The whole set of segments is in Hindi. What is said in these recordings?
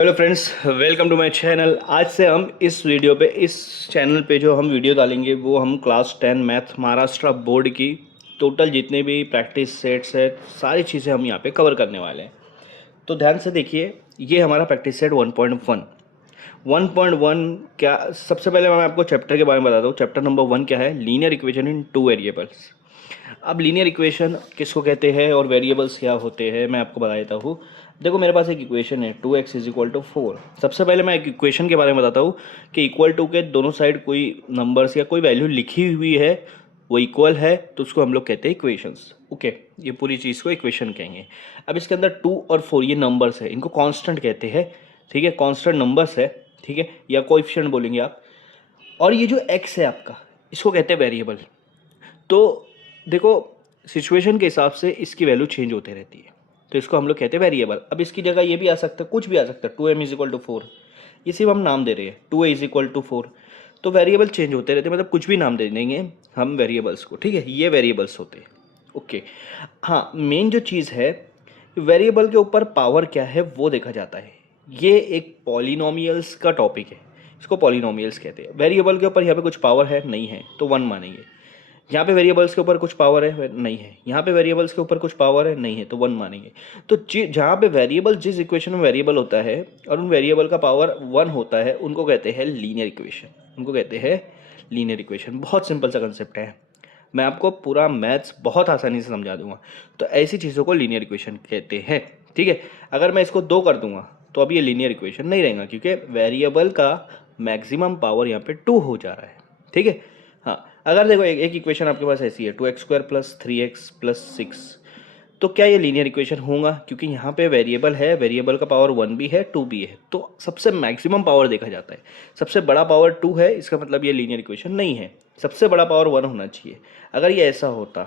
Hello friends, welcome to my channel. आज से हम इस वीडियो पे इस चैनल पे जो हम वीडियो डालेंगे वो हम क्लास 10 मैथ महाराष्ट्र बोर्ड की टोटल जितने भी प्रैक्टिस सेट्स है सारी चीज़ें हम यहाँ पे कवर करने वाले हैं। तो ध्यान से देखिए, ये हमारा प्रैक्टिस सेट 1.1। 1.1 क्या, सबसे पहले मैं आपको चैप्टर के बारे में बताता हूँ। चैप्टर नंबर 1 क्या है? Linear equation in two variables. अब लीनियर इक्वेशन किसको कहते हैं और वेरिएबल्स क्या होते हैं मैं आपको बता देता हूँ। देखो, मेरे पास एक इक्वेशन है 2x इज इक्वल टू 4। सबसे पहले मैं एक इक्वेशन के बारे में बताता हूँ कि इक्वल टू के दोनों साइड कोई नंबर्स या कोई वैल्यू लिखी हुई है, वो इक्वल है तो उसको हम लोग कहते हैं इक्वेशंस। ओके, ये पूरी चीज़ को इक्वेशन कहेंगे। अब इसके अंदर 2 और 4 ये नंबर्स है, इनको कांस्टेंट कहते हैं। ठीक है, कांस्टेंट नंबर्स है। ठीक है, या कोएफिशिएंट बोलेंगे आप। और ये जो x है आपका, इसको कहते हैं वेरिएबल। तो देखो, सिचुएशन के हिसाब से इसकी वैल्यू चेंज होते रहती है, तो इसको हम लोग कहते हैं वेरिएबल। अब इसकी जगह ये भी आ सकता है, कुछ भी आ सकता है। 2m इज इक्वल टू 4, ये सिर्फ हम नाम दे रहे हैं। 2a इज इक्वल टू 4, तो वेरिएबल चेंज होते रहते हैं, मतलब कुछ भी नाम दे देंगे हम वेरिएबल्स को। ठीक है, ये वेरिएबल्स होते हैं। ओके, हाँ, मेन जो चीज़ है, वेरिएबल के ऊपर पावर क्या है वो देखा जाता है। ये एक पॉलिनोमियल्स का टॉपिक है, इसको पॉलिनोमियल्स कहते हैं। वेरिएबल के ऊपर यहाँ पे कुछ पावर है नहीं है तो 1 मानेंगे। यहाँ पे वेरिएबल्स के ऊपर कुछ पावर है नहीं है, यहाँ पे वेरिएबल्स के ऊपर कुछ पावर है नहीं है तो 1 मानेंगे। तो जहाँ पे वेरिएबल, जिस इक्वेशन में वेरिएबल होता है और उन वेरिएबल का पावर 1 होता है, उनको कहते हैं लीनियर इक्वेशन। उनको कहते हैं लीनियर इक्वेशन। बहुत सिंपल सा कंसेप्ट है, मैं आपको पूरा मैथ्स बहुत आसानी से समझा दूंगा। तो ऐसी चीज़ों को लीनियर इक्वेशन कहते हैं। ठीक है, अगर मैं इसको 2 कर दूंगा तो अब ये लीनियर इक्वेशन नहीं रहेगा, क्योंकि वेरिएबल का मैक्सिमम पावर यहाँ पे 2 हो जा रहा है। ठीक है, हाँ, अगर देखो एक इक्वेशन आपके पास ऐसी है 2x² प्लस 3x प्लस 6, तो क्या ये लीनियर इक्वेशन होगा? क्योंकि यहाँ पे वेरिएबल है, वेरिएबल का पावर 1 भी है 2 भी है, तो सबसे मैक्सिमम पावर देखा जाता है। सबसे बड़ा पावर 2 है, इसका मतलब ये लीनियर इक्वेशन नहीं है। सबसे बड़ा पावर 1 होना चाहिए। अगर ये ऐसा होता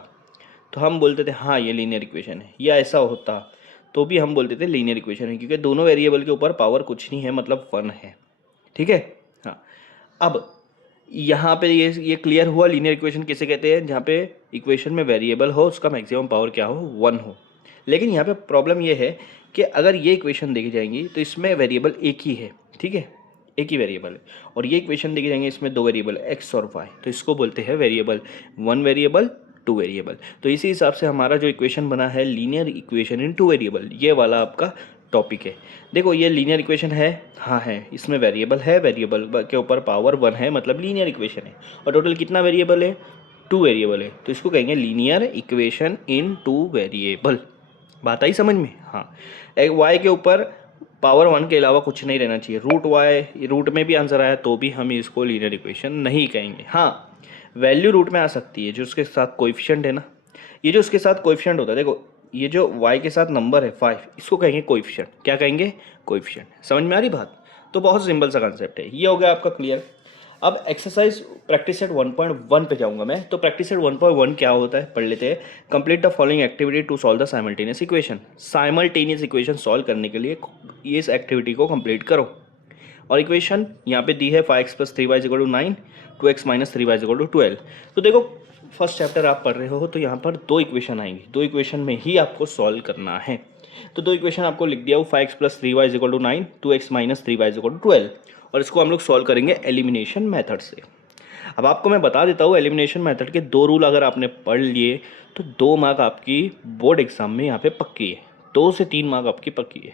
तो हम बोलते थे हाँ ये लीनियर इक्वेशन है, या ऐसा होता तो भी हम बोलते थे लीनियर इक्वेशन है, क्योंकि दोनों वेरिएबल के ऊपर पावर कुछ नहीं है, मतलब 1 है। ठीक है, हाँ। अब यहाँ पे ये क्लियर हुआ लीनियर इक्वेशन किसे कहते हैं? जहाँ पे इक्वेशन में वेरिएबल हो, उसका मैक्सिमम पावर क्या हो? 1 हो। लेकिन यहाँ पे प्रॉब्लम ये है कि अगर ये इक्वेशन देखी जाएंगी तो इसमें वेरिएबल एक ही है। ठीक है, एक ही वेरिएबल है। और ये इक्वेशन देखी जाएंगे, इसमें 2 वेरिएबल एक्स और वाई, तो इसको बोलते हैं वेरिएबल 1 वेरिएबल 2 वेरिएबल। तो इसी हिसाब से हमारा जो इक्वेशन बना है लीनियर इक्वेशन इन 2 वेरिएबल, ये वाला आपका टॉपिक है। देखो, ये लीनियर इक्वेशन है, हाँ है, इसमें वेरिएबल है, वेरिएबल के ऊपर पावर 1 है, मतलब लीनियर इक्वेशन है। और टोटल कितना वेरिएबल है? 2 वेरिएबल है, तो इसको कहेंगे लीनियर इक्वेशन इन 2 वेरिएबल। बात आई समझ में? हाँ, एक वाई के ऊपर पावर 1 के अलावा कुछ नहीं रहना चाहिए। रूट वाई, रूट में भी आंसर आया तो भी हम इसको लीनियर इक्वेशन नहीं कहेंगे। हाँ, वैल्यू रूट में आ सकती है, जो उसके साथ कोएफिशिएंट है ना, ये जो उसके साथ कोएफिशिएंट होता है, देखो ये जो y के साथ नंबर है 5, इसको कहेंगे कोएफिशिएंट। क्या कहेंगे? कोएफिशिएंट। समझ में आ रही बात? तो बहुत सिंपल सा कंसेप्ट है, ये हो गया आपका क्लियर। अब एक्सरसाइज प्रैक्टिस सेट 1.1 पे जाऊंगा मैं। तो प्रैक्टिस सेट 1.1 क्या होता है पढ़ लेते हैं। Complete the following activity to solve the simultaneous equation. Simultaneous equation solve करने के लिए ये इस एक्टिविटी को कंप्लीट करो। और इक्वेशन यहाँ पे दी है 5x plus 3y equal to 9, 2x minus 3y equal to 12। तो देखो, फर्स्ट चैप्टर आप पढ़ रहे हो तो यहाँ पर 2 इक्वेशन आएंगी, 2 इक्वेशन में ही आपको सॉल्व करना है। तो 2 इक्वेशन आपको लिख दिया हो, 5x plus 3y equal to 9, 2x minus 3y equal to 12। और इसको हम लोग सॉल्व करेंगे एलिमिनेशन मेथड से। अब आपको मैं बता देता हूँ, एलिमिनेशन मेथड के 2 रूल अगर आपने पढ़ लिए तो 2 मार्क आपकी बोर्ड एग्जाम में यहाँ पे पक्की है। 2 से 3 मार्क आपकी पक्की है।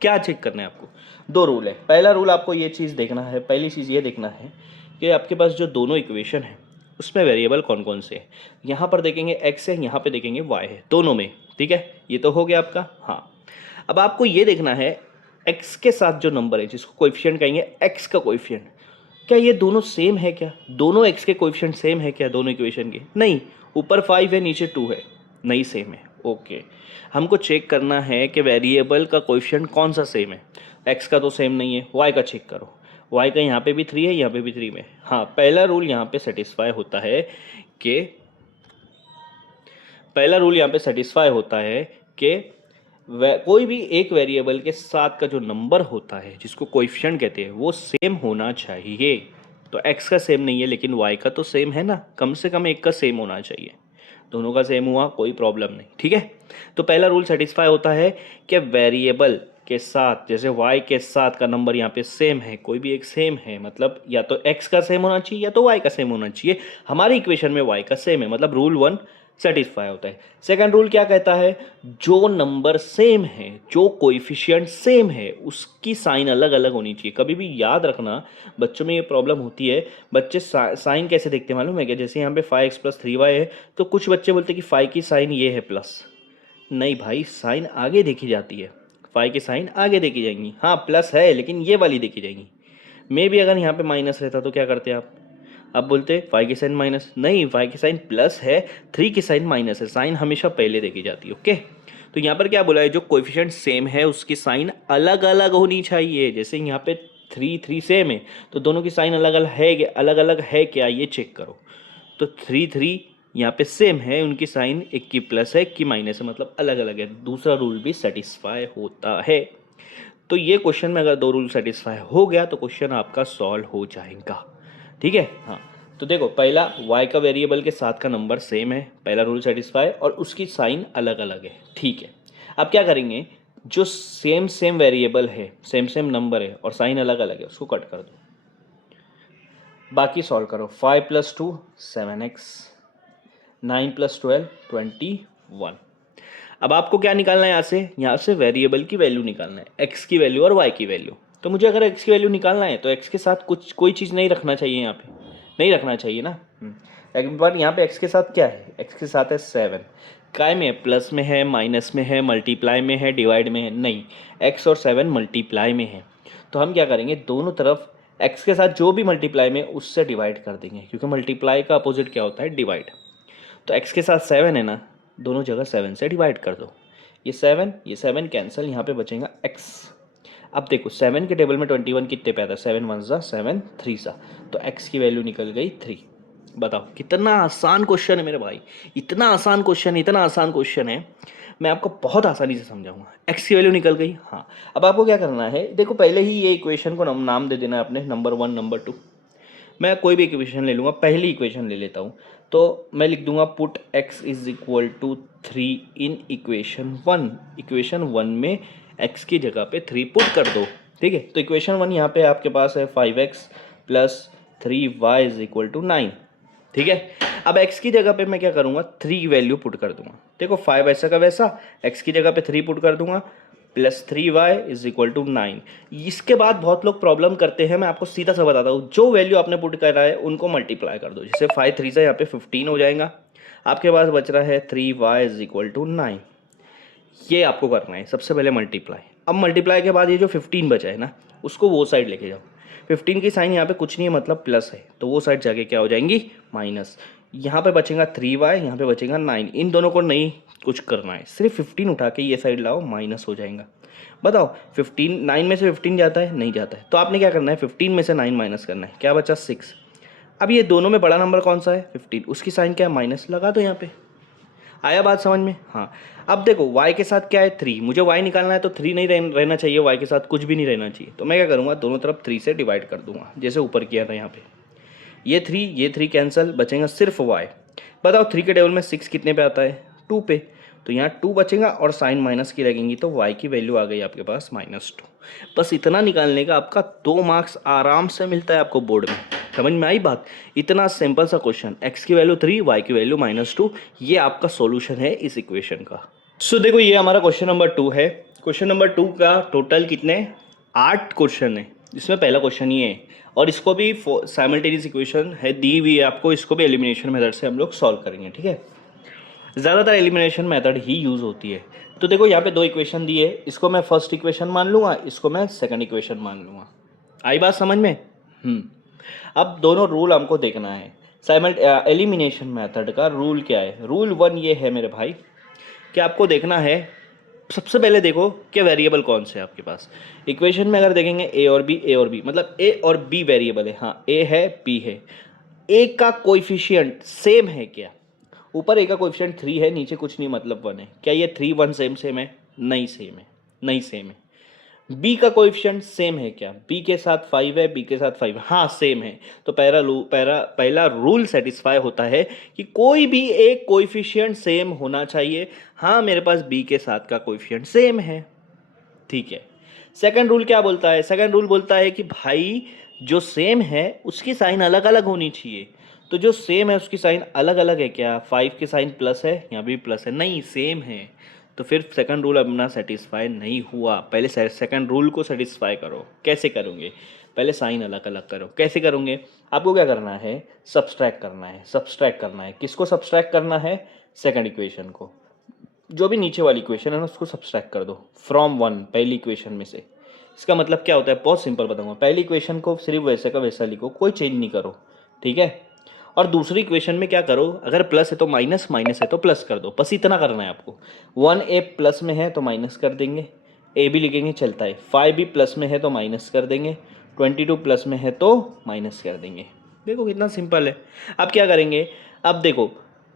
क्या चेक करना है आपको? 2 रूल है। पहला रूल आपको ये चीज़ देखना है, पहली चीज़ ये देखना है कि आपके पास जो दोनों इक्वेशन है उसमें वेरिएबल कौन कौन से हैं। यहाँ पर देखेंगे x है, यहाँ पे देखेंगे y है, दोनों में। ठीक है, ये तो हो गया आपका। हाँ, अब आपको ये देखना है x के साथ जो नंबर है, जिसको कोएफिशिएंट कहेंगे, x का कोएफिशिएंट, क्या ये दोनों सेम है? क्या दोनों x के कोएफिशिएंट सेम है क्या दोनों इक्वेशन के? नहीं, ऊपर 5 है नीचे 2 है, नहीं सेम है। ओके, हमको चेक करना है कि वेरिएबल का कोएफिशिएंट कौन सा सेम है। x का तो सेम नहीं है, y का चेक करो। y का यहाँ पे भी 3 है, यहाँ पे भी 3 में। हाँ, पहला रूल यहाँ पे सेटिस्फाई होता है कि कोई भी एक वेरिएबल के साथ का जो नंबर होता है, जिसको कोएफिशिएंट कहते हैं, वो सेम होना चाहिए। तो x का सेम नहीं है, लेकिन y का तो सेम है ना, कम से कम एक का सेम होना चाहिए। दोनों का सेम हुआ, कोई प्रॉब्लम नहीं। ठीक है, तो पहला रूल सेटिस्फाई होता है कि वेरिएबल के साथ, जैसे y के साथ का नंबर यहाँ पे सेम है, कोई भी एक सेम है, मतलब या तो x का सेम होना चाहिए या तो y का सेम होना चाहिए। हमारी इक्वेशन में y का सेम है, मतलब रूल 1 सेटिस्फाई होता है। सेकंड रूल क्या कहता है, जो नंबर सेम है, जो कोएफिशिएंट सेम है, उसकी साइन अलग अलग होनी चाहिए। कभी भी याद रखना, बच्चों में ये प्रॉब्लम होती है, बच्चे साइन कैसे देखते हैं मालूम है क्या, जैसे यहाँ पे 5x + 3y है, तो कुछ बच्चे बोलते हैं कि 5 की साइन ये है प्लस। नहीं भाई, साइन आगे देखी जाती है, 5 की साइन आगे देखी जाएंगी। हाँ प्लस है लेकिन ये वाली देखी जाएंगी। मे भी अगर यहाँ पे माइनस रहता तो क्या करते आप बोलते 5 की साइन माइनस, नहीं 5 की साइन प्लस है, 3 की साइन माइनस है। साइन हमेशा पहले देखी जाती है। ओके, तो यहाँ पर क्या बोला है, जो कोएफिशिएंट सेम है उसकी साइन अलग अलग होनी चाहिए। जैसे यहाँ पे 3 सेम है तो दोनों की साइन अलग अलग है क्या, ये चेक करो। तो 3 यहाँ पे सेम है, उनकी साइन एक की प्लस है, एक की माइनस है, मतलब अलग अलग है। दूसरा रूल भी सेटिस्फाई होता है। तो ये क्वेश्चन में अगर दो रूल सेटिस्फाई हो गया तो क्वेश्चन आपका सॉल्व हो जाएगा। ठीक है, हाँ। तो देखो, पहला y का वेरिएबल के साथ का नंबर सेम है, पहला रूल सेटिस्फाई, और उसकी साइन अलग अलग है। ठीक है, अब क्या करेंगे, जो सेम वेरिएबल है, सेम नंबर है और साइन अलग अलग है, उसको कट कर दो, बाकी सॉल्व करो। 5 + 2 7x, 9 + 12 21। अब आपको क्या निकालना है, यहाँ से वेरिएबल की वैल्यू निकालना है, x की वैल्यू और y की वैल्यू। तो मुझे अगर x की वैल्यू निकालना है तो x के साथ कोई चीज़ नहीं रखना चाहिए, यहाँ पे नहीं रखना चाहिए ना। एक बार यहाँ पे x के साथ क्या है, x के साथ है 7, काय में है, प्लस में है, माइनस में है, मल्टीप्लाई में है, डिवाइड में है, नहीं, x और 7 मल्टीप्लाई में है। तो हम क्या करेंगे, दोनों तरफ x के साथ जो भी मल्टीप्लाई में उससे डिवाइड कर देंगे, क्योंकि मल्टीप्लाई का अपोजिट क्या होता है, डिवाइड। तो x के साथ 7 है ना, दोनों जगह 7 से डिवाइड कर दो। ये 7 कैंसिल, यहाँ पे बचेगा x। अब देखो 7 के टेबल में 21 कितने पे आता है, 7 1 सा 7 3 सा, तो x की वैल्यू निकल गई 3। बताओ कितना आसान क्वेश्चन है मेरे भाई, इतना आसान क्वेश्चन है, मैं आपको बहुत आसानी से समझाऊंगा। x की वैल्यू निकल गई। हाँ, अब आपको क्या करना है, देखो पहले ही ये इक्वेशन को नाम दे देना है अपने, नंबर 1 नंबर 2। मैं कोई भी इक्वेशन ले लूँगा, पहली इक्वेशन ले लेता हूँ, तो मैं लिख दूंगा put x = 3 in equation 1। Equation 1 में x की जगह पे 3 पुट कर दो। ठीक है, तो इक्वेशन 1 यहाँ पे आपके पास है 5x + 3y = 9। ठीक है, अब x की जगह पे मैं क्या करूँगा, 3 वैल्यू पुट कर दूंगा। देखो 5 ऐसा का वैसा, x की जगह पे 3 पुट कर दूंगा, +3y = 9। इसके बाद बहुत लोग प्रॉब्लम करते हैं, मैं आपको सीधा सा बताता हूँ, जो वैल्यू आपने पुट करा है उनको मल्टीप्लाई कर दो। जैसे 5 3 से यहाँ पे 15 हो जाएगा, आपके पास बच रहा है 3y = 9। ये आपको करना है सबसे पहले मल्टीप्लाई। अब मल्टीप्लाई के बाद ये जो 15 बचा है ना, उसको वो साइड लेके जाओ। 15 की साइन यहाँ पे कुछ नहीं है, मतलब प्लस है, तो वो साइड जाके क्या हो जाएंगी, माइनस। यहाँ पे बचेगा 3y, यहाँ पे बचेगा 9। इन दोनों को नहीं कुछ करना है, सिर्फ 15 उठा के ये साइड लाओ, माइनस हो जाएगा। बताओ 15, 9 में से 15 जाता है, नहीं जाता है, तो आपने क्या करना है, 15 में से 9 माइनस करना है, क्या बचा 6। अब ये दोनों में बड़ा नंबर कौन सा है, 15, उसकी साइन क्या है, माइनस लगा दो यहाँ पे। आया बात समझ में। हाँ, अब देखो y के साथ क्या है, 3, मुझे y निकालना है तो 3 नहीं रहना चाहिए, y के साथ कुछ भी नहीं रहना चाहिए, तो मैं क्या करूँगा, दोनों तरफ 3 से डिवाइड कर दूंगा, जैसे ऊपर किया था यहाँ पे। ये 3 कैंसिल, बचेगा सिर्फ y। बताओ 3 के टेबल में 6 कितने पे आता है, 2 पे, तो यहाँ 2 बचेगा और साइन माइनस की लगेंगी, तो y की वैल्यू आ गई आपके पास -2। बस इतना निकालने का आपका 2 मार्क्स आराम से मिलता है आपको बोर्ड में। समझ में आई बात, इतना सिंपल सा क्वेश्चन, x की वैल्यू 3, y की वैल्यू -2, ये आपका सॉल्यूशन है इस इक्वेशन का। सो देखो, ये हमारा क्वेश्चन नंबर 2 है। क्वेश्चन नंबर 2 का टोटल कितने, 8 क्वेश्चन है, इसमें पहला क्वेश्चन ये है, और इसको भी साइमल्टेनियस इक्वेशन है दी हुई है आपको, इसको भी एलिमिनेशन मेथड से हम लोग सॉल्व करेंगे। ठीक है, ज़्यादातर एलिमिनेशन मेथड ही यूज़ होती है। तो देखो यहाँ पे 2 इक्वेशन दी है, इसको मैं फर्स्ट इक्वेशन मान लूँगा, इसको मैं सेकंड इक्वेशन मान लूँगा। आई बात समझ में। अब दोनों रूल हमको देखना है। एलिमिनेशन मेथड का रूल क्या है, रूल 1 ये है मेरे भाई कि आपको देखना है, सबसे पहले देखो कि वेरिएबल कौन से है आपके पास। इक्वेशन में अगर देखेंगे a और b, मतलब a और b वेरिएबल है। हाँ, a है, b है, a का कोएफिशिएंट सेम है क्या, ऊपर a का कोएफिशिएंट 3 है, नीचे कुछ नहीं, मतलब 1 है, क्या ये 3 1 सेम है, नहीं सेम है। b का कोएफिशिएंट सेम है क्या, b के साथ 5 है, b के साथ 5 है, हाँ सेम है, तो पहला रूल सेटिस्फाई होता है कि कोई भी एक कोएफिशिएंट सेम होना चाहिए। हाँ, मेरे पास b के साथ का कोएफिशिएंट सेम है, ठीक है। सेकंड रूल क्या बोलता है? सेकंड रूल बोलता है कि भाई जो सेम है उसकी साइन अलग अलग होनी चाहिए। तो जो सेम है उसकी साइन अलग अलग है क्या? 5 की साइन प्लस है, यहाँ भी प्लस है, नहीं सेम है। तो फिर सेकंड रूल अपना सेटिस्फाई नहीं हुआ। पहले सेकंड रूल को सेटिस्फाई करो। कैसे करोगे? पहले साइन अलग अलग करो। कैसे करोगे? आपको क्या करना है? सब्सट्रैक्ट करना है। सब्सट्रैक्ट करना है, किसको सब्सट्रैक्ट करना है? सेकंड इक्वेशन को। जो भी नीचे वाली इक्वेशन है ना उसको सब्सट्रैक्ट कर दो फ्रॉम वन, पहली इक्वेशन में से। इसका मतलब क्या होता है? बहुत सिंपल बताऊंगा। पहली इक्वेशन को सिर्फ वैसे का वैसा लिखो, कोई चेंज नहीं करो, ठीक है। और दूसरी इक्वेशन में क्या करो? अगर प्लस है तो माइनस, माइनस है तो प्लस कर दो, बस इतना करना है आपको। 1a प्लस में है तो माइनस कर देंगे, ए भी लिखेंगे चलता है। 5b प्लस में है तो माइनस कर देंगे, 22 प्लस में है तो माइनस कर देंगे। देखो कितना सिंपल है। अब क्या करेंगे? अब देखो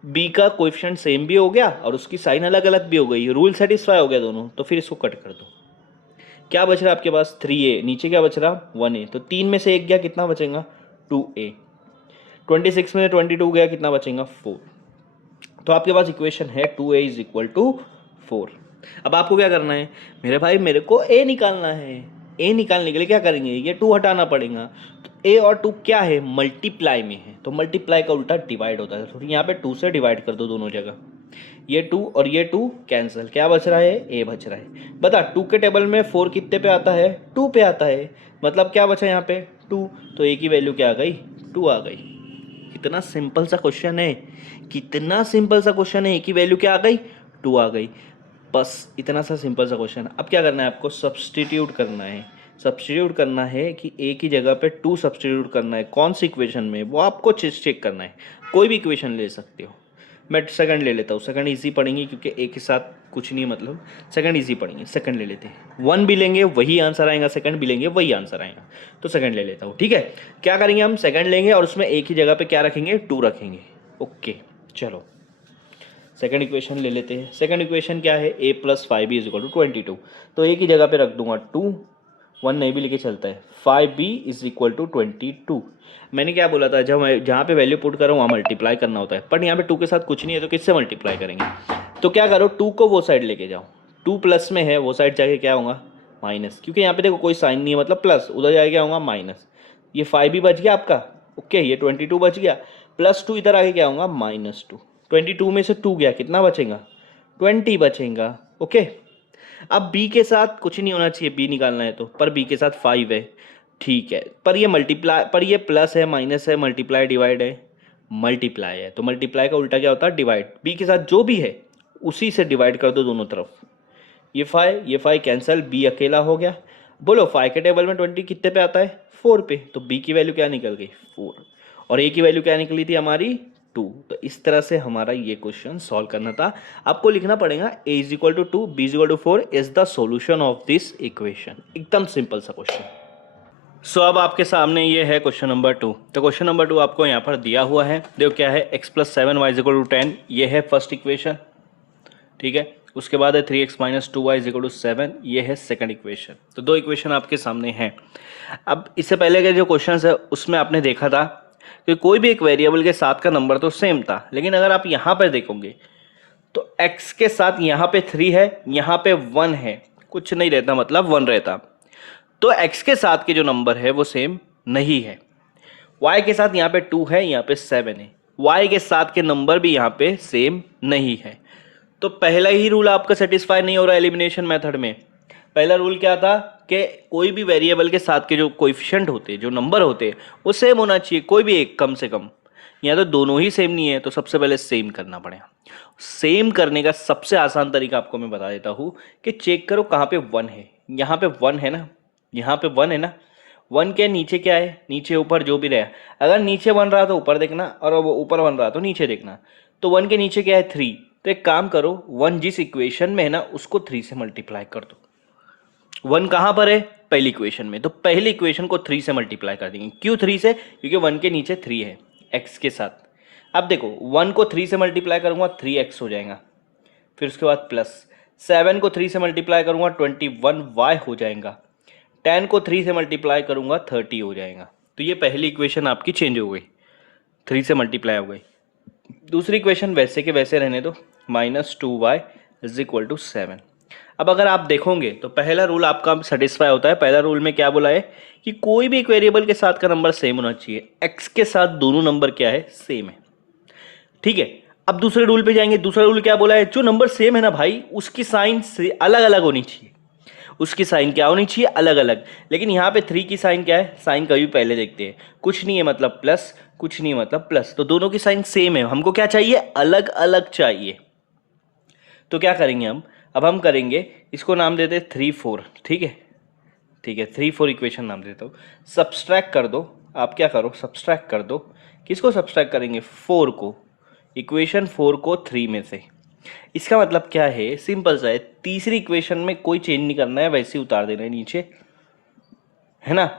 बी का कोएफिशिएंट सेम भी हो गया और उसकी साइन अलग अलग भी हो गई, रूल सेटिस्फाई हो गया दोनों। तो फिर इसको कट कर दो। क्या बच रहा है आपके पास? 3a, नीचे क्या बच रहा? 1a। तो 3 में से एक गया, कितना बचेगा? 2a। 26 में 22 गया, कितना बचेगा? 4। तो आपके पास इक्वेशन है 2a इज इक्वल टू 4। अब आपको क्या करना है? मेरे भाई मेरे को a निकालना है। a निकालने के लिए क्या करेंगे? ये 2 हटाना पड़ेगा। तो a और 2 क्या है? मल्टीप्लाई में है। तो मल्टीप्लाई का उल्टा डिवाइड होता है। तो यहाँ पे 2 से डिवाइड कर दो दोनों जगह। ये 2 और ये 2 कैंसिल, क्या बच रहा है? a बच रहा है। बता 2 के टेबल में 4 कितने पे आता है? 2 पे आता है। मतलब क्या बचा यहाँ पे? 2। तो a की वैल्यू क्या आ गई? 2 आ गई। कितना सिंपल सा क्वेश्चन है, कितना सिंपल सा क्वेश्चन है। ए की वैल्यू क्या आ गई? 2 आ गई। बस इतना सा सिंपल सा क्वेश्चन। अब क्या करना है आपको? सब्सटीट्यूट करना है। सब्सटीट्यूट करना है कि ए की जगह पे 2 सब्सटीट्यूट करना है। कौन सी इक्वेशन में? वो आपको चेक करना है। कोई भी इक्वेशन ले सकते हो। मैं सेकंड ले लेता हूँ। सेकंड इजी पढ़ेंगे क्योंकि ए के साथ कुछ नहीं, मतलब सेकंड इजी पढ़ेंगे। सेकंड ले लेते हैं। 1 भी लेंगे वही आंसर आएगा, सेकंड भी लेंगे वही आंसर आएगा। तो सेकंड ले लेता हूँ, ठीक है। क्या करेंगे हम? सेकंड लेंगे और उसमें ए की जगह पे क्या रखेंगे? 2 रखेंगे। ओके चलो सेकंड इक्वेशन ले लेते हैं। सेकंड इक्वेशन क्या है? a plus 5b is equal to 22। तो a की जगह पे रख दूंगा 2, 1 नहीं भी लेके चलता है। 5b is equal to 22। मैंने क्या बोला था? जब मैं जहाँ पे वैल्यू पुट करूँ वहाँ मल्टीप्लाई करना होता है, बट यहाँ पे 2 के साथ कुछ नहीं है तो किससे मल्टीप्लाई करेंगे? तो क्या करो, 2 को वो साइड लेके जाओ। 2 प्लस में है, वो साइड जाके क्या होगा? माइनस, क्योंकि यहाँ पे देखो कोई साइन नहीं है मतलब प्लस, उधर जाके क्या होगा? माइनस। ये 5b बच गया आपका, ओके। ये 22 बच गया, प्लस 2 इधर आके क्या होगा? -2। 22 में से 2 गया, कितना बचेगा? 20 बचेगा, ओके। अब b के साथ कुछ नहीं होना चाहिए, b निकालना है तो, पर b के साथ 5 है, ठीक है। पर ये मल्टीप्लाई, पर ये प्लस है, माइनस है, मल्टीप्लाई डिवाइड है, मल्टीप्लाई है। तो मल्टीप्लाई का उल्टा क्या होता है? डिवाइड। b के साथ जो भी है उसी से डिवाइड कर दो दोनों तरफ। ये 5 कैंसिल, b अकेला हो गया। बोलो 5 के टेबल में 20 कितने पे आता है? 4 पे। तो b की वैल्यू क्या निकल गई? 4। और a की वैल्यू क्या निकली थी हमारी? 2। तो इस तरह से हमारा ये क्वेश्चन सॉल्व करना था। आपको लिखना पड़ेगा a is equal to 2, b is equal to 4 is the solution of this equation. एकदम सिंपल सा क्वेश्चन। सो अब आपके सामने ये है क्वेश्चन नंबर 2। तो क्वेश्चन नंबर 2 आपको यहाँ पर दिया हुआ है। देखो क्या है? x plus 7y is equal to 10, ये है फर्स्ट इक्वेशन, ठीक है। उसके बाद है 3x minus 2y is equal to 7, ये है सेकंड इक्वेशन। तो 2 इक्वेशन आपके सामने हैं। अब इससे पहले के जो क्वेश्चंस है उसमें आपने देखा था कि कोई भी एक वेरिएबल के साथ का नंबर तो सेम था, लेकिन अगर आप यहाँ पर देखोगे तो x के साथ यहाँ पे 3 है, यहाँ पे 1 है, कुछ नहीं रहता, मतलब 1 रहता। तो x के साथ के जो नंबर है वो सेम नहीं है। y के साथ यहाँ पे 2 है, यहाँ पे 7 है, y के साथ के नंबर भी यहाँ पे सेम नहीं है। तो पहला ही रूल आपका सेटिस्फाई नहीं हो रहा एलिमिनेशन मेथड में। पहला रूल क्या था कि कोई भी वेरिएबल के साथ के जो कोएफिशिएंट होते हैं, जो नंबर होते हैं, वो सेम होना चाहिए, कोई भी एक कम से कम। यहाँ तो दोनों ही सेम नहीं है, तो सबसे पहले सेम करना पड़ेगा। सेम करने का सबसे आसान तरीका आपको मैं बता देता हूँ कि चेक करो कहाँ पे 1 है। यहाँ पे 1 है ना, यहाँ पे 1 है ना। 1 के नीचे क्या है? नीचे ऊपर जो भी रहा, अगर नीचे 1 रहा तो ऊपर देखना, और वो ऊपर 1 रहा तो नीचे देखना। तो 1 के नीचे क्या है? 3। तो एक काम करो, 1 जिस इक्वेशन में है ना उसको 3 से मल्टीप्लाई कर दो। 1 कहाँ पर है? पहली इक्वेशन में। तो पहली इक्वेशन को 3 से मल्टीप्लाई कर देंगे। क्यों 3 से? क्योंकि 1 के नीचे 3 है x के साथ। अब देखो 1 को 3 से मल्टीप्लाई करूंगा 3x हो जाएगा, फिर उसके बाद प्लस 7 को 3 से मल्टीप्लाई करूंगा 21y हो जाएगा, 10 को 3 से मल्टीप्लाई करूंगा 30 हो जाएगा। तो ये पहली इक्वेशन आपकी चेंज हो गई, 3 से मल्टीप्लाई हो गई। दूसरी इक्वेशन वैसे के वैसे रहने दो, -2y इज इक्वल टू 7। अब अगर आप देखोगे तो पहला रूल आपका सेटिस्फाई होता है। पहला रूल में क्या बोला है कि कोई भी एक वेरिएबल के साथ का नंबर सेम होना चाहिए। एक्स के साथ दोनों नंबर क्या है, सेम है। ठीक है, अब दूसरे रूल पे जाएंगे। दूसरा रूल क्या बोला है, जो नंबर सेम है ना भाई, उसकी साइन से अलग अलग होनी चाहिए। उसकी साइन क्या होनी चाहिए, अलग अलग। लेकिन यहाँ पे 3 की साइन क्या है, साइन कभी पहले देखते हैं, कुछ नहीं है मतलब प्लस, कुछ नहीं है मतलब प्लस, तो दोनों की साइन सेम है। हमको क्या चाहिए, अलग अलग चाहिए। तो क्या करेंगे हम, अब हम करेंगे, इसको नाम देते हैं 3 4। ठीक है, ठीक है, 3 4 इक्वेशन नाम देता हूँ। सब्सट्रैक्ट कर दो, आप क्या करो, सब्सट्रैक्ट कर दो। किसको सब्सट्रैक्ट करेंगे, 4 को, इक्वेशन 4 को 3 में से। इसका मतलब क्या है, सिंपल सा है, तीसरी इक्वेशन में कोई चेंज नहीं करना है, वैसे ही उतार देना है नीचे, है ना।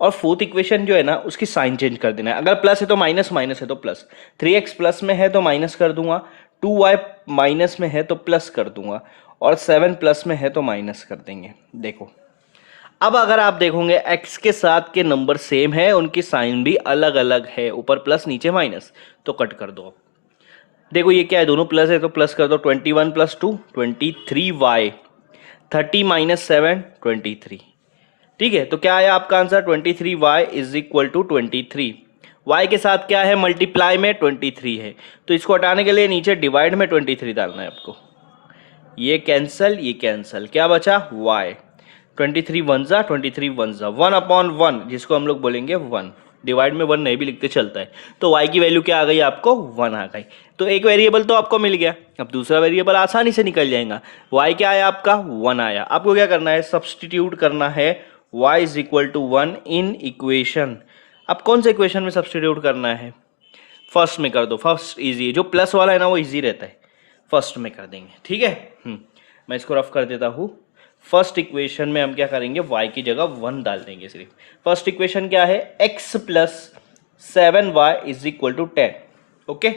और फोर्थ इक्वेशन जो है ना, उसकी साइन चेंज कर देना है। अगर प्लस है तो माइनस, माइनस है तो प्लस। 3x प्लस में है तो माइनस कर दूंगा, 2y माइनस में है तो प्लस कर दूंगा, और 7 प्लस में है तो माइनस कर देंगे। देखो, अब अगर आप देखोगे x के साथ के नंबर सेम है, उनकी साइन भी अलग अलग है, ऊपर प्लस नीचे माइनस, तो कट कर दो। देखो ये क्या है, दोनों प्लस है तो प्लस कर दो। 21 प्लस 2 23y, 30 माइनस 7 23। ठीक है, तो क्या आया आपका answer, 23y is equal to 23। y के साथ क्या है, मल्टीप्लाई में 23 है, तो इसको हटाने के लिए नीचे डिवाइड में 23 डालना है आपको। ये कैंसल, ये कैंसल, क्या बचा, y। 23 वन ज़ा 23 वन ज़ा 1/1, जिसको हम लोग बोलेंगे 1। डिवाइड में 1 नहीं भी लिखते चलता है। तो y की वैल्यू क्या आ गई आपको, 1 आ गई। तो एक वेरिएबल तो आपको मिल गया, अब दूसरा वेरिएबल आसानी से निकल जाएगा। y क्या आया आपका, 1 आया। आपको क्या करना है, सब्सटीट्यूट करना है y is equal to 1 in equation. अब कौन से इक्वेशन में सब्सटीट्यूट करना है, फर्स्ट में कर दो। फर्स्ट इजी है, जो प्लस वाला है ना वो इजी रहता है, फर्स्ट में कर देंगे। ठीक है, मैं इसको रफ कर देता हूँ। फर्स्ट इक्वेशन में हम क्या करेंगे, y की जगह 1 डाल देंगे सिर्फ। फर्स्ट इक्वेशन क्या है, x plus 7y is equal to 10। Okay,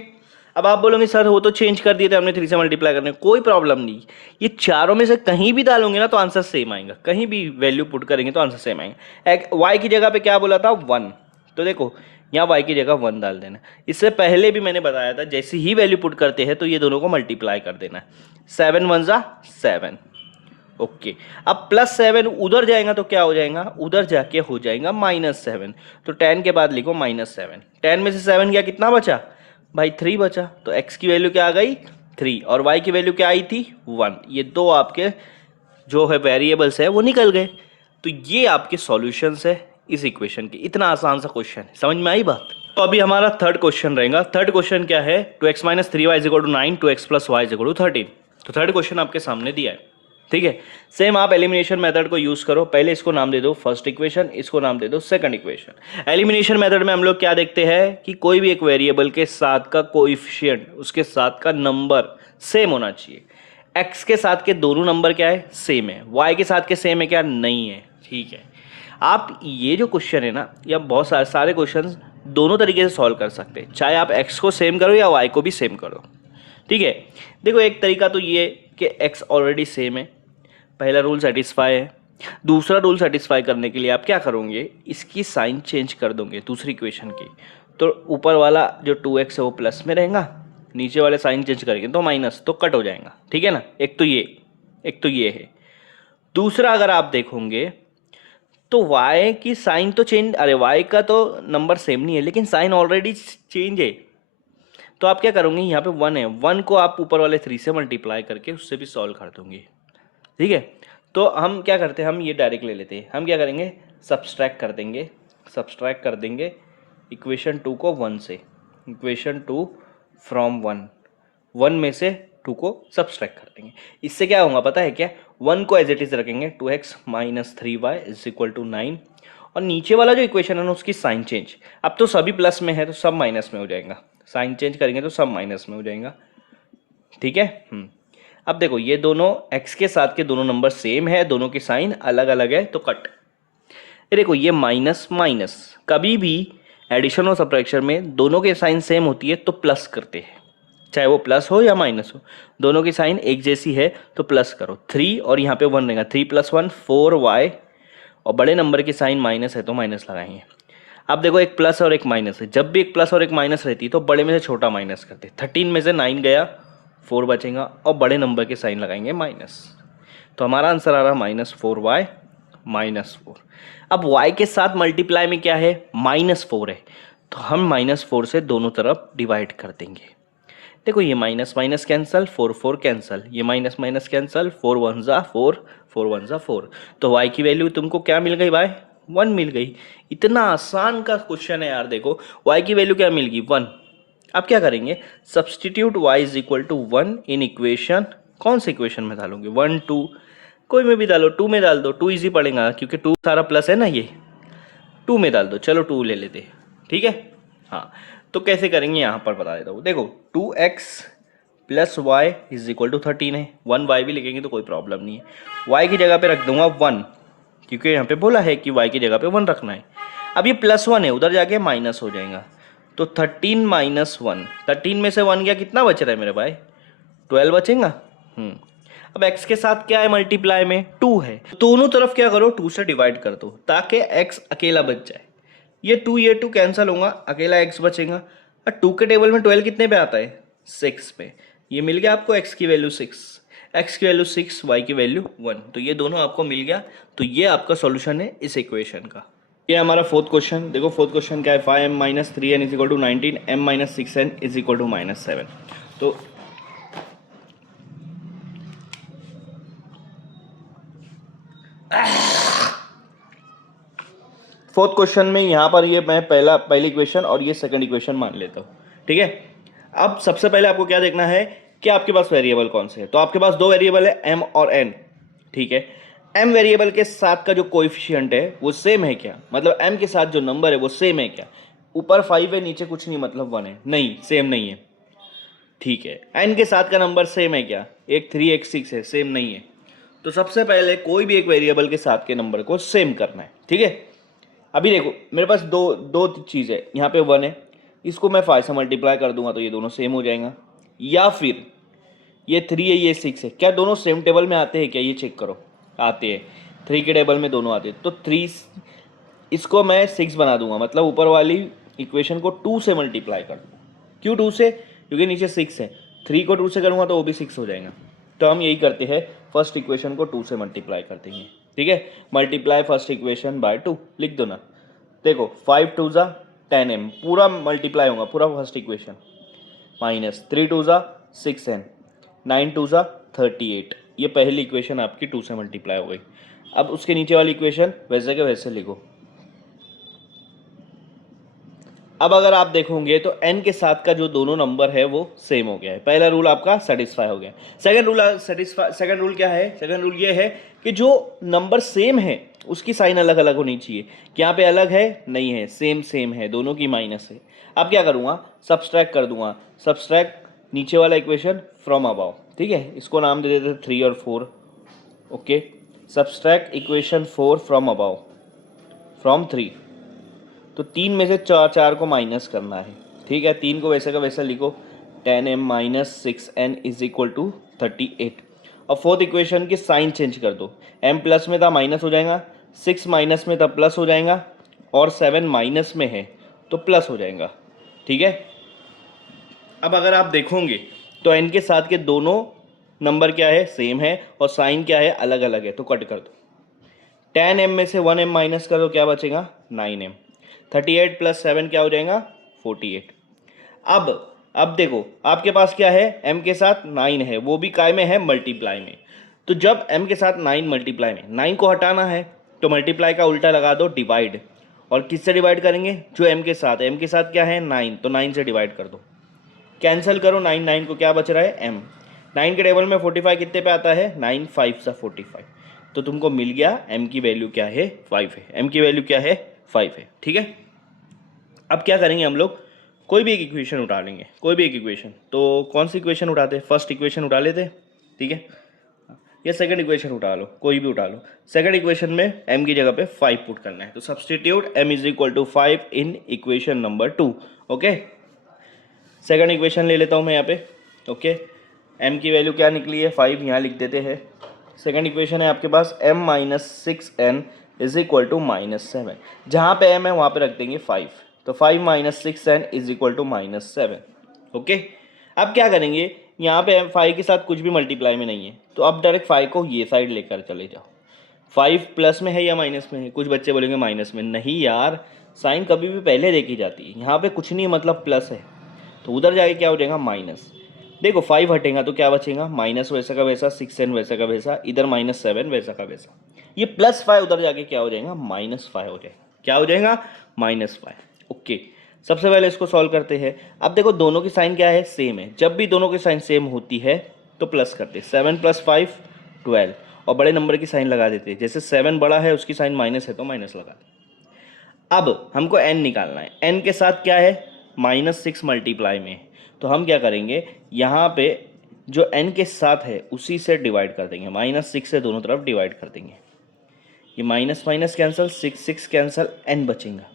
अब आप बोलोगे सर वो तो चेंज कर दिए थे हमने 3 से मल्टीप्लाई करने, कोई प्रॉब्लम नहीं। ये चारों में से कहीं भी डालोगे ना तो आंसर सेम आएगा, कहीं भी वैल्यू पुट करेंगे तो आंसर सेम आएगा। y की जगह पे क्या बोला था, 1, तो देखो यहाँ y की जगह 1 डाल देना। इससे पहले भी मैंने बताया था, जैसे ही वैल्यू पुट करते हैं तो ये दोनों को मल्टीप्लाई कर देना है। 7 1 ज़ा 7। ओके, अब प्लस 7 उधर जाएगा तो क्या हो जाएगा, उधर जाके हो जाएगा -7। तो 10 के बाद लिखो -7। 10 में से 7 गया, कितना बचा भाई, 3 बचा। तो x की वैल्यू क्या आ गई, 3, और y की वैल्यू क्या आई थी, 1। ये दो आपके जो है वेरिएबल्स है वो निकल गए। तो ये आपके सॉल्यूशंस है इस इक्वेशन के। इतना आसान सा क्वेश्चन है, समझ में आई बात। तो अभी हमारा थर्ड क्वेश्चन रहेगा। थर्ड क्वेश्चन क्या है, 2x - 3y = 9, 2x + y = 13। तो थर्ड क्वेश्चन आपके सामने दिया है। ठीक है, सेम आप एलिमिनेशन मेथड को यूज करो। पहले इसको नाम दे दो फर्स्ट इक्वेशन, इसको नाम दे दो सेकंड इक्वेशन। एलिमिनेशन मेथड में हम लोग क्या देखते हैं कि कोई भी एक वेरिएबल के साथ का कोएफिशिएंट, उसके साथ का नंबर सेम होना चाहिए। x के साथ के दोनों नंबर क्या है, सेम है। y के साथ के सेम है क्या, नहीं है। ठीक है, आप ये जो क्वेश्चन है ना, या बहुत सारे क्वेश्चन दोनों तरीके से सॉल्व कर सकते हैं, चाहे आप x को सेम करो या y को भी सेम करो। ठीक है, देखो एक तरीका तो ये कि x ऑलरेडी सेम है, पहला रूल सेटिस्फाई है। दूसरा रूल सेटिस्फाई करने के लिए आप क्या करोगे, इसकी साइन चेंज कर दोगे दूसरी इक्वेशन की, तो ऊपर वाला जो 2x है वो प्लस में रहेगा, नीचे वाले साइन चेंज करेंगे तो माइनस, तो कट हो जाएगा। ठीक है ना, एक तो ये है। दूसरा अगर आप देखोगे तो y की साइन तो चेंज, अरे y का तो नंबर सेम नहीं है लेकिन साइन ऑलरेडी चेंज है, तो आप क्या करोगे, यहाँ पे 1 है, 1 को आप ऊपर वाले 3 से मल्टीप्लाई करके उससे भी सॉल्व कर दोगे। ठीक है, तो हम क्या करते हैं, हम ये डायरेक्ट ले लेते हैं। हम क्या करेंगे, सब्सट्रैक्ट कर देंगे इक्वेशन 2 को 1 से, इक्वेशन 2 फ्रॉम 1 में से 2 को सब्सट्रैक्ट कर देंगे। इससे क्या होगा पता है क्या, 1 को एज इट इज रखेंगे, 2x - 3y = 9, और नीचे वाला जो इक्वेशन है ना उसकी साइन चेंज, अब तो सभी प्लस में है तो सब माइनस में हो जाएगा, साइन चेंज करेंगे तो सब माइनस में हो जाएगा। ठीक है, अब देखो ये दोनों x के साथ के दोनों नंबर सेम है, दोनों की साइन अलग अलग है, तो कट। ये देखो ये माइनस माइनस, कभी भी एडिशन और सब्ट्रैक्शन में दोनों के साइन सेम होती है तो प्लस करते हैं, चाहे वो प्लस हो या माइनस हो, दोनों की साइन एक जैसी है तो प्लस करो। 3 और यहाँ पे 1 रहेगा, 3 + 1 4y, और बड़े नंबर की साइन माइनस है तो माइनस लगाएंगे। अब देखो एक प्लस और एक माइनस है, जब भी एक प्लस और एक माइनस रहती है तो बड़े में से छोटा माइनस करते। 13 में से 9 गया, 4 बचेगा, और बड़े नंबर के साइन लगाएंगे माइनस। तो हमारा आंसर आ रहा -4y -4। अब y के साथ मल्टीप्लाई में क्या है, -4 है, तो हम -4 से दोनों तरफ डिवाइड कर देंगे। देखो ये माइनस माइनस कैंसल, 4 4 कैंसल, ये माइनस माइनस कैंसल, 4 1 ज़ा 4, 4 1 ज़ा 4। तो y की वैल्यू तुमको क्या मिल गई भाई, 1 मिल गई। इतना आसान का क्वेश्चन है यार। देखो y की वैल्यू क्या मिल गई, 1। अब क्या करेंगे, substitute y is equal to 1 in equation. कौन से इक्वेशन में डालोगे, 1 2, कोई में भी डालो, 2 में डाल दो, 2 इजी पड़ेगा क्योंकि 2 सारा प्लस है ना, ये 2 में डाल दो। चलो 2 ले लेते, ठीक है। हाँ तो कैसे करेंगे यहाँ पर बता देता हूँ। देखो 2x plus y is equal to 13 है, 1y भी लिखेंगे तो कोई प्रॉब्लम नहीं है। y की जगह पे रख दूंगा 1, क्योंकि यहाँ पे बोला है कि y की जगह पे 1 रखना है। अब ये +1 है, उधर जाके माइनस हो जाएगा, तो 13 माइनस 1, 13 में से 1 गया, कितना बच रहा है मेरे भाई, 12 बचेगा। अब x के साथ क्या है, मल्टीप्लाई में 2 है, दोनों तरफ क्या करो, 2 से डिवाइड कर दो ताकि x अकेला बच जाए। ये 2 कैंसिल होगा, अकेला x बचेगा। और 2 के टेबल में 12 कितने पे आता है, 6 पे। ये मिल गया आपको x की वैल्यू 6, x की वैल्यू 6, y की वैल्यू 1, तो ये दोनों आपको मिल गया। तो ये आपका सॉल्यूशन है इस इक्वेशन का। ये हमारा फोर्थ क्वेश्चन। देखो फोर्थ क्वेश्चन क्या है, 5m - 3n is equal to 19, m - 6n is equal to -7। तो फोर्थ क्वेश्चन में यहाँ पर ये मैं पहली इक्वेशन और ये सेकंड इक्वेशन मान लेता हूँ, ठीक है। अब सबसे पहले आपको क्या देखना है कि आपके पास वेरिएबल कौन से है। तो आपके पास दो वेरिएबल है, m और n, ठीक है। m वेरिएबल के साथ का जो कोएफिशिएंट है वो सेम है क्या, मतलब m के साथ जो नंबर है वो सेम है क्या। ऊपर 5 है, नीचे कुछ नहीं, मतलब 1 है, नहीं सेम नहीं है, ठीक है। n के साथ का नंबर सेम है क्या, एक 3 एक 6 है, सेम नहीं है। तो सबसे पहले कोई भी एक वेरिएबल के साथ के नंबर को सेम करना है, ठीक है। अभी देखो मेरे पास दो चीज़ है, यहाँ पे 1 है, इसको मैं 5 से मल्टीप्लाई कर दूंगा तो ये दोनों सेम हो जाएगा। या फिर ये 3 है, ये 6 है, क्या दोनों सेम टेबल में आते हैं क्या, ये चेक करो, आते हैं, 3 के टेबल में दोनों आते हैं। तो 3, इसको मैं 6 बना दूंगा, मतलब ऊपर वाली इक्वेशन को 2 से मल्टीप्लाई कर दूँगा। क्यों 2 से, क्योंकि नीचे 6 है, 3 को 2 से करूँगा तो वो भी 6 हो जाएगा। तो हम यही करते हैं, फर्स्ट इक्वेशन को 2 से मल्टीप्लाई कर देंगे, ठीक है। मल्टीप्लाई फर्स्ट इक्वेशन बाय 2 लिख दो ना। देखो 5 2 ज़ा 10m, पूरा मल्टीप्लाई होगा, पूरा फर्स्ट इक्वेशन, माइनस 3 2 ज़ा 6n, 9 2 ज़ा 38। ये पहली इक्वेशन आपकी 2 से मल्टीप्लाई हो गई। अब उसके नीचे वाली इक्वेशन वैसे के वैसे लिखो। अब अगर आप देखोगे तो n के साथ का जो दोनों नंबर है वो सेम हो गया है, पहला रूल आपका सेटिस्फाई हो गया। सेकंड रूल क्या है, सेकंड रूल ये है कि जो नंबर सेम है उसकी साइन अलग अलग होनी चाहिए। कि यहाँ पे अलग है, नहीं है, सेम सेम है, दोनों की माइनस है। अब क्या करूँगा, सब्सट्रैक्ट कर दूंगा, सब्सट्रैक्ट नीचे वाला इक्वेशन फ्रॉम अबाव, ठीक है। इसको नाम दे देते 3 और 4, okay. Subtract equation 4 from above from 3, तो 3 में से 4 को माइनस करना है, ठीक है। 3 को वैसे का वैसा लिखो, 10m - 6n is equal to 38। और फोर्थ इक्वेशन की साइन चेंज कर दो, m प्लस में था माइनस हो जाएगा, 6 माइनस में था प्लस हो जाएगा, और 7 माइनस में है तो प्लस हो जाएगा, ठीक है। अब अगर आप देखोगे तो n के साथ के दोनों नंबर क्या है, सेम है, और साइन क्या है, अलग अलग है, तो कट कर दो। 10m में से 1m माइनस करो, क्या बचेगा, 9m। 38 प्लस 7 क्या हो जाएगा, 48। अब देखो आपके पास क्या है, m के साथ 9 है, वो भी काय में है, मल्टीप्लाई में। तो जब m के साथ 9 मल्टीप्लाई में, 9 को हटाना है तो मल्टीप्लाई का उल्टा लगा दो, डिवाइड। और किससे डिवाइड करेंगे, जो m के साथ क्या है, 9, तो 9 से डिवाइड कर दो, कैंसिल करो, 9 को क्या बच रहा है, m। 9 के टेबल में 45 कितने पे आता है, 9 5 सा 45, तो तुमको मिल गया m की वैल्यू क्या है, 5 है, m की वैल्यू क्या है, 5 है, ठीक है। अब क्या करेंगे हम लोग, कोई भी एक इक्वेशन उठा लेंगे, कोई भी एक इक्वेशन। तो कौन सी इक्वेशन उठाते, फर्स्ट इक्वेशन उठा लेते, ठीक है, या सेकंड इक्वेशन उठा लो, कोई भी उठा लो। सेकंड इक्वेशन में m की जगह पे 5 पुट करना है, तो substitute m is equal to 5 in equation number 2, okay. Second equation ले लेता हूँ मैं यहाँ पे, ओके। m की वैल्यू क्या निकली है, 5, यहाँ लिख देते हैं। सेकंड इक्वेशन है आपके पास m - 6n is equal to -7, जहाँ पे m है वहाँ पे रख देंगे 5, तो 5 - 6n is equal to -7, okay. अब क्या करेंगे, यहाँ पे 5 के साथ कुछ भी मल्टीप्लाई में नहीं है, तो अब डायरेक्ट 5 को ये साइड लेकर चले जाओ। 5 प्लस में है या माइनस में है? कुछ बच्चे बोलेंगे माइनस में। नहीं यार, साइन कभी भी पहले देखी जाती है। यहाँ पे कुछ नहीं मतलब प्लस है, तो उधर जाके क्या हो जाएगा माइनस। देखो 5 हटेगा तो क्या बचेगा, माइनस वैसा का वैसा, 6n वैसा का वैसा, इधर -7 वैसा का वैसा। ये +5 उधर जाके क्या हो जाएगा, -5 हो जाएगा। क्या हो जाएगा, -5। ओके, सबसे पहले इसको सॉल्व करते हैं। अब देखो दोनों की साइन क्या है, सेम है। जब भी दोनों की साइन सेम होती है तो प्लस करते हैं। 7 + 5 12, और बड़े नंबर की साइन लगा देते हैं। जैसे 7 बड़ा है, उसकी साइन माइनस है तो माइनस लगा दें। अब हमको n निकालना है। n के साथ क्या है, -6 मल्टीप्लाई में है, तो हम क्या करेंगे, यहाँ पे जो n के साथ है उसी से डिवाइड कर देंगे। -6 से दोनों तरफ डिवाइड कर देंगे। ये minus minus cancel, 6 cancel, n बचेगा।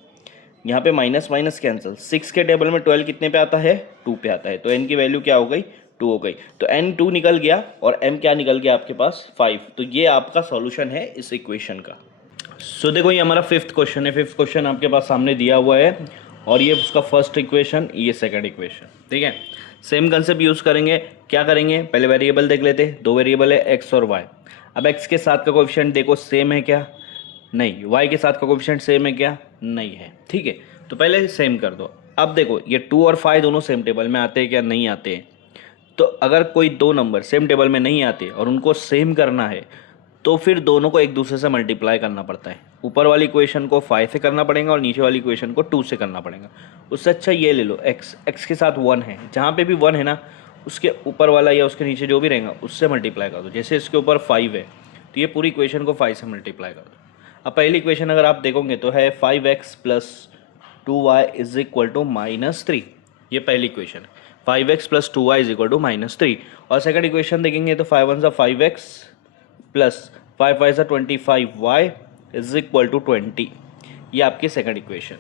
यहाँ पे माइनस माइनस कैंसिल, 6 के टेबल में 12 कितने पे आता है, 2 पे आता है, तो n की वैल्यू क्या हो गई, 2 हो गई। तो n 2 निकल गया और m क्या निकल गया आपके पास, 5। तो ये आपका सॉल्यूशन है इस इक्वेशन का। सो देखो ये हमारा 5th क्वेश्चन है। 5th क्वेश्चन आपके पास सामने दिया हुआ है, और ये उसका फर्स्ट इक्वेशन, ये सेकंड इक्वेशन। ठीक है, सेम कंसेप्ट यूज़ करेंगे। क्या करेंगे, पहले वेरिएबल देख लेते हैं। 2 वेरिएबल है, एक्स और वाई। अब एक्स के साथ का कोएफिशिएंट देखो सेम है क्या, नहीं। वाई के साथ का कोएफिशिएंट सेम है क्या, नहीं है। ठीक है, तो पहले सेम कर दो। अब देखो ये 2 और 5 दोनों सेम टेबल में आते हैं क्या, नहीं आते हैं। तो अगर कोई दो नंबर सेम टेबल में नहीं आते और उनको सेम करना है, तो फिर दोनों को एक दूसरे से मल्टीप्लाई करना पड़ता है। ऊपर वाली इक्वेशन को 5 से करना पड़ेगा और नीचे वाली इक्वेशन को 2 से करना पड़ेगा। उससे अच्छा ये ले लो, x के साथ 1 है, जहाँ पे भी 1 है ना, उसके ऊपर वाला या उसके नीचे जो भी रहेगा उससे मल्टीप्लाई कर दो। जैसे इसके ऊपर 5 है, तो ये पूरी इक्वेशन को 5 से मल्टीप्लाई कर दो। अब पहली इक्वेशन अगर आप देखोगे तो है 5x + 2y = -3। ये पहली इक्वेशन है, 5x + 2y = -3। और सेकंड इक्वेशन देखेंगे तो 5 1 5x + 5 5 25y = 20। ये आपकी सेकंड इक्वेशन।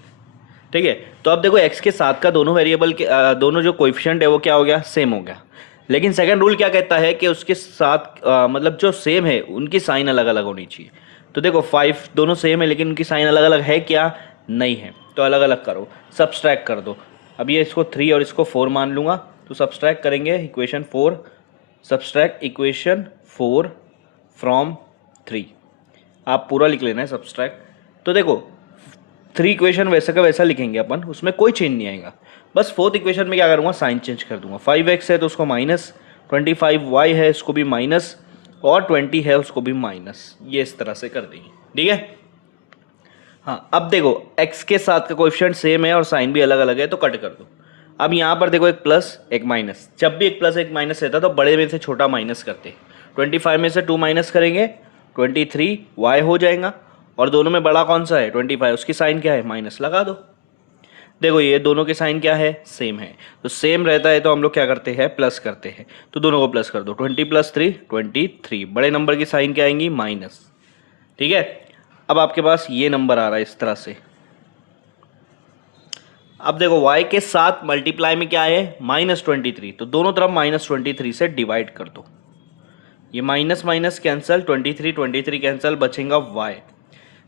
ठीक है, तो अब देखो x के साथ का दोनों वेरिएबल के दोनों जो कोएफिशिएंट है वो क्या हो गया, सेम हो गया। लेकिन सेकंड रूल क्या कहता है कि उसके साथ मतलब जो सेम है उनकी साइन अलग अलग होनी चाहिए। तो देखो 5 दोनों सेम है लेकिन उनकी साइन अलग अलग है क्या, नहीं है। तो अलग अलग करो, सब्सट्रैक्ट कर दो। अब ये इसको 3 और इसको 4 मान लूँगा, तो सब्सट्रैक्ट करेंगे इक्वेशन 4, सब्सट्रैक्ट इक्वेशन 4 फ्रॉम 3। आप पूरा लिख लेना है सब्सट्रैक्ट। तो देखो 3 इक्वेशन वैसा का वैसा लिखेंगे अपन, उसमें कोई चेंज नहीं आएगा। बस 4th इक्वेशन में क्या करूँगा, साइन चेंज कर दूंगा। 5x है तो उसको माइनस, 25y है उसको भी माइनस, और 20 है उसको भी माइनस। ये इस तरह से कर देंगे। ठीक है, हाँ। अब देखो x के साथ का कोएफिशिएंट सेम है और साइन भी अलग अलग है, तो कट कर दो। अब यहाँ पर देखो एक प्लस एक माइनस, जब भी एक प्लस एक माइनस रहता तो बड़े में से छोटा माइनस करते। 25 में से 2 माइनस करेंगे, 23y हो जाएगा। और दोनों में बड़ा कौन सा है, 25, उसकी साइन क्या है, माइनस लगा दो। देखो ये दोनों की साइन क्या है, सेम है। तो सेम रहता है तो हम लोग क्या करते हैं, प्लस करते हैं। तो दोनों को प्लस कर दो, 20 + 3 23। बड़े नंबर की साइन क्या आएंगी, माइनस। ठीक है, अब आपके पास ये नंबर आ रहा है इस तरह से। अब देखो y के साथ मल्टीप्लाई में क्या है, -23, तो दोनों तरफ -23 से डिवाइड कर दो। ये माइनस माइनस कैंसल, 23 कैंसल, बचेगा y।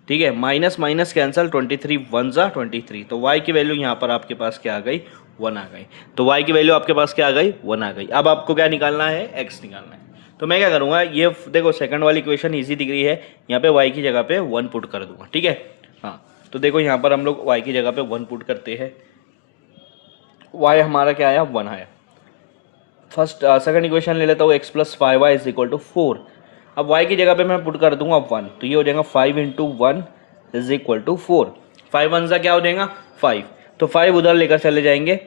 ठीक है, माइनस माइनस कैंसल, 23 1 = 23। तो y की वैल्यू यहाँ पर आपके पास क्या आ गई, 1 आ गई। तो y की वैल्यू आपके पास क्या आ गई, 1 आ गई। अब आपको क्या निकालना है, x निकालना है। तो मैं क्या करूँगा, ये देखो सेकंड वाली इक्वेशन ईजी दिख रही है, यहाँ पे y की जगह पे 1 पुट कर दूंगा। ठीक है, हाँ। तो देखो यहाँ पर हम लोग y की जगह पे 1 पुट करते हैं। y हमारा क्या आया, 1 आया। फर्स्ट सेकंड इक्वेशन ले लेता हूँ, x + 5y = 4। अब y की जगह पे मैं पुट कर दूंगा 1, तो ये हो जाएगा 5 × 1 = 4। 5 1 सा क्या हो जाएगा, 5। तो 5 उधर लेकर चले जाएंगे,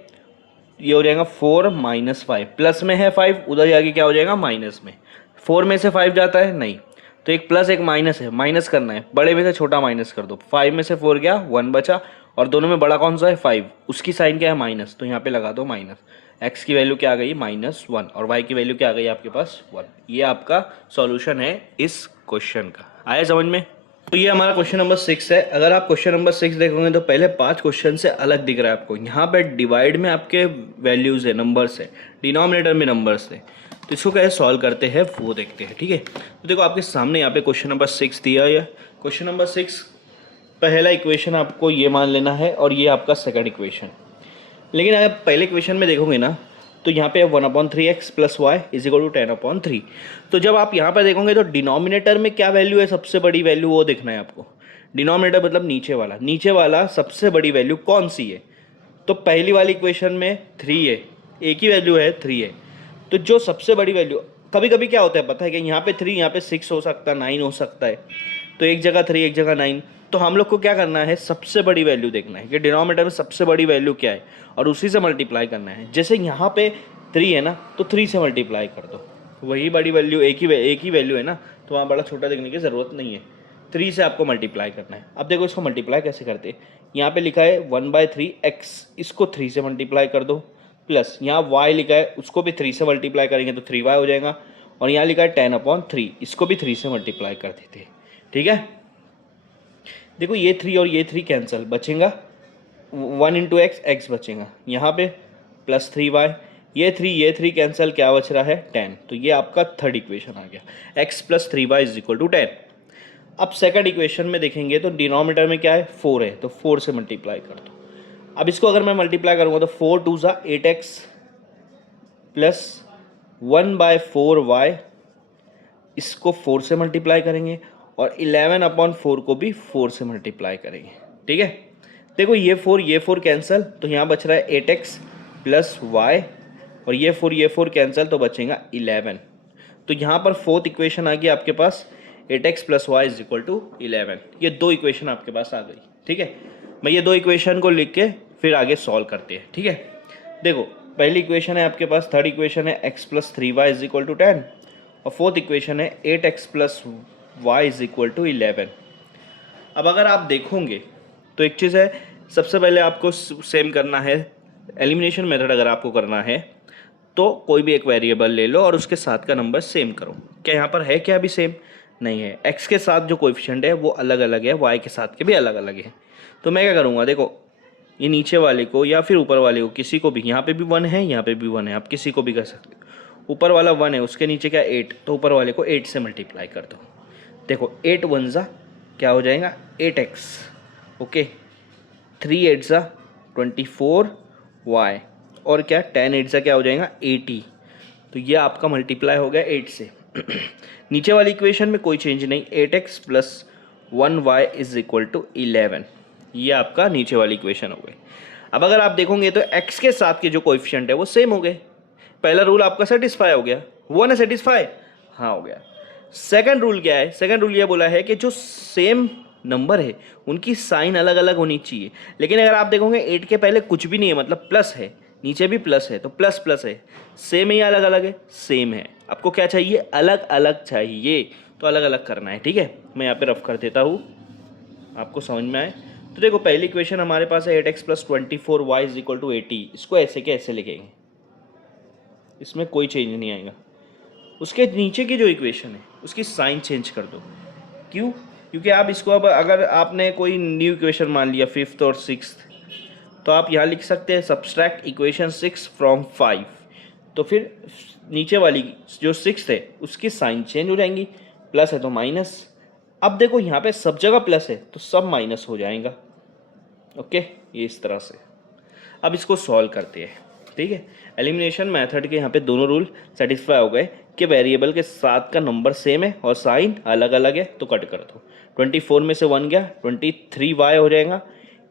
ये हो जाएगा 4 - 5। प्लस में है 5, उधर जाके क्या हो जाएगा, माइनस में। 4 में से 5 जाता है, नहीं। तो एक प्लस एक माइनस है, माइनस करना है। बड़े में से छोटा माइनस कर दो। 5 में से 4 गया, 1 बचा, और दोनों में बड़ा कौन सा है, 5। उसकी साइन क्या है, माइनस। तो यहाँ पे लगा दो माइनस। x की वैल्यू क्या आ गई, -1, और y की वैल्यू क्या आ गई आपके पास, 1। ये आपका सॉल्यूशन है इस क्वेश्चन का। आया समझ में। तो ये हमारा क्वेश्चन नंबर 6 है। अगर आप क्वेश्चन नंबर 6 देखोगे तो पहले 5 क्वेश्चन से अलग दिख रहा है आपको। यहाँ पे डिवाइड में आपके वैल्यूज़ है, नंबर्स है, डिनोमिनेटर में नंबर्स है। तो इसको कैसे सॉल्व करते हैं वो देखते हैं। ठीक है, तो देखो आपके सामने यहाँ पे क्वेश्चन नंबर 6 दिया है। क्वेश्चन नंबर 6 पहला इक्वेशन आपको ये मान लेना है, और ये आपका सेकंड इक्वेशन। लेकिन अगर पहले इक्वेशन में देखोगे ना, तो यहाँ पे 1/3x plus y is equal to 10/3। तो जब आप यहाँ पर देखोगे तो डिनोमिनेटर में क्या वैल्यू है, सबसे बड़ी वैल्यू वो देखना है आपको। डिनोमिनेटर मतलब नीचे वाला सबसे बड़ी वैल्यू कौन सी है। तो पहली वाली इक्वेशन में 3 है, एक ही वैल्यू है 3 है। तो जो सबसे बड़ी वैल्यू, कभी कभी क्या होता है पता है कि यहाँ पे 3 यहाँ पे 6 हो सकता है, 9 हो सकता है, तो एक जगह 3 एक जगह 9। तो हम लोग को क्या करना है, सबसे बड़ी वैल्यू देखना है कि डिनोमिनेटर में सबसे बड़ी वैल्यू क्या है और उसी से मल्टीप्लाई करना है। जैसे यहाँ पे 3 है ना, तो 3 से मल्टीप्लाई कर दो, वही बड़ी वैल्यू, एक ही वैल्यू है ना, तो वहाँ बड़ा छोटा देखने की ज़रूरत नहीं है। 3 से आपको मल्टीप्लाई करना है। अब देखो इसको मल्टीप्लाई कैसे करते हैं। यहाँ पे लिखा है 1/3x, इसको 3 से मल्टीप्लाई कर दो, प्लस यहाँ y लिखा है उसको भी 3 से मल्टीप्लाई करेंगे तो 3y हो जाएगा, और यहाँ लिखा है 10/3, इसको भी 3 से मल्टीप्लाई कर देते हैं। ठीक है, देखो ये 3 और ये 3 कैंसिल, बचेगा 1 × x, x बचेगा यहाँ पे प्लस 3y, ये 3 कैंसिल, क्या बच रहा है 10। तो ये आपका थर्ड इक्वेशन आ गया, x + 3y = 10। अब सेकंड इक्वेशन में देखेंगे तो डिनोमिनेटर में क्या है 4 है, तो 4 से मल्टीप्लाई कर दो। अब इसको अगर मैं मल्टीप्लाई करूँगा तो 4 2 ज़ा 8x प्लस 1/4y, इसको 4 से मल्टीप्लाई करेंगे, और 11/4 को भी 4 से मल्टीप्लाई करेंगे। ठीक है, देखो ये 4 कैंसिल, तो यहाँ बच रहा है 8x प्लस y, और ये 4 कैंसिल, तो बचेगा 11। तो यहाँ पर फोर्थ इक्वेशन आ गई आपके पास 8x प्लस y = 11। ये दो इक्वेशन आपके पास आ गई। ठीक है, मैं ये दो इक्वेशन को लिख के फिर आगे सॉल्व करते हैं। ठीक है, देखो पहली इक्वेशन है आपके पास, थर्ड इक्वेशन है x + 3y = 10, और फोर्थ इक्वेशन है 8x प्लस y = 11। अब अगर आप देखोगे तो एक चीज़ है, सबसे पहले आपको सेम करना है, एलिमिनेशन मेथड अगर आपको करना है तो कोई भी एक वेरिएबल ले लो और उसके साथ का नंबर सेम करो। क्या यहाँ पर है क्या अभी सेम नहीं है, x के साथ जो कोएफिशिएंट है वो अलग अलग है, y के साथ के भी अलग अलग है। तो मैं क्या करूँगा, देखो ये नीचे वाले को या फिर ऊपर वाले को, किसी को भी, यहाँ पे भी 1 है यहाँ पे भी 1 है, आप किसी को भी कर सकते हो। ऊपर वाला 1 है, उसके नीचे क्या 8, तो ऊपर वाले को 8 से मल्टीप्लाई कर दो। देखो 8 1 ज़ा क्या हो जाएगा 8x, ओके, 3 8 ज़ा 24y, और क्या 10 8 ज़ा क्या हो जाएगा 80। तो ये आपका मल्टीप्लाई हो गया 8 से। नीचे वाली इक्वेशन में कोई चेंज नहीं, 8x प्लस 1y = 11, ये आपका नीचे वाली इक्वेशन हो गई। अब अगर आप देखोगे तो x के साथ के जो कोएफिशिएंट है वो सेम हो गए। पहला रूल आपका सेटिस्फाई हो गया, हुआ ना सेटिस्फाई, हाँ हो गया। सेकंड रूल क्या है, सेकंड रूल ये बोला है कि जो सेम नंबर है उनकी साइन अलग अलग होनी चाहिए। लेकिन अगर आप देखोगे 8 के पहले कुछ भी नहीं है, मतलब प्लस है, नीचे भी प्लस है, तो प्लस प्लस है, सेम है या अलग अलग है, सेम है। आपको क्या चाहिए, अलग अलग चाहिए, तो अलग अलग करना है। ठीक है, मैं यहाँ पे रफ कर देता हूँ आपको समझ में आए। तो देखो पहली इक्वेशन हमारे पास है 8x प्लस 24y = 80, इसको ऐसे के ऐसे लिखेंगे, इसमें कोई चेंज नहीं आएगा। उसके नीचे की जो इक्वेशन है उसकी साइन चेंज कर दो। क्यों, क्योंकि आप इसको अब अगर आपने कोई न्यू इक्वेशन मान लिया 5th और 6th, तो आप यहाँ लिख सकते हैं सब्सट्रैक्ट इक्वेशन 6 फ्रॉम 5, तो फिर नीचे वाली जो 6th है उसकी साइन चेंज हो जाएंगी, प्लस है तो माइनस। अब देखो यहाँ पे सब जगह प्लस है तो सब माइनस हो जाएगा। ओके, ये इस तरह से। अब इसको सॉल्व करते हैं। ठीक है, एलिमिनेशन मेथड के यहाँ पे दोनों रूल सेटिस्फाई हो गए कि वेरिएबल के साथ का नंबर सेम है और साइन अलग अलग है, तो कट कर दो। 24 में से 1 गया 23y हो जाएगा,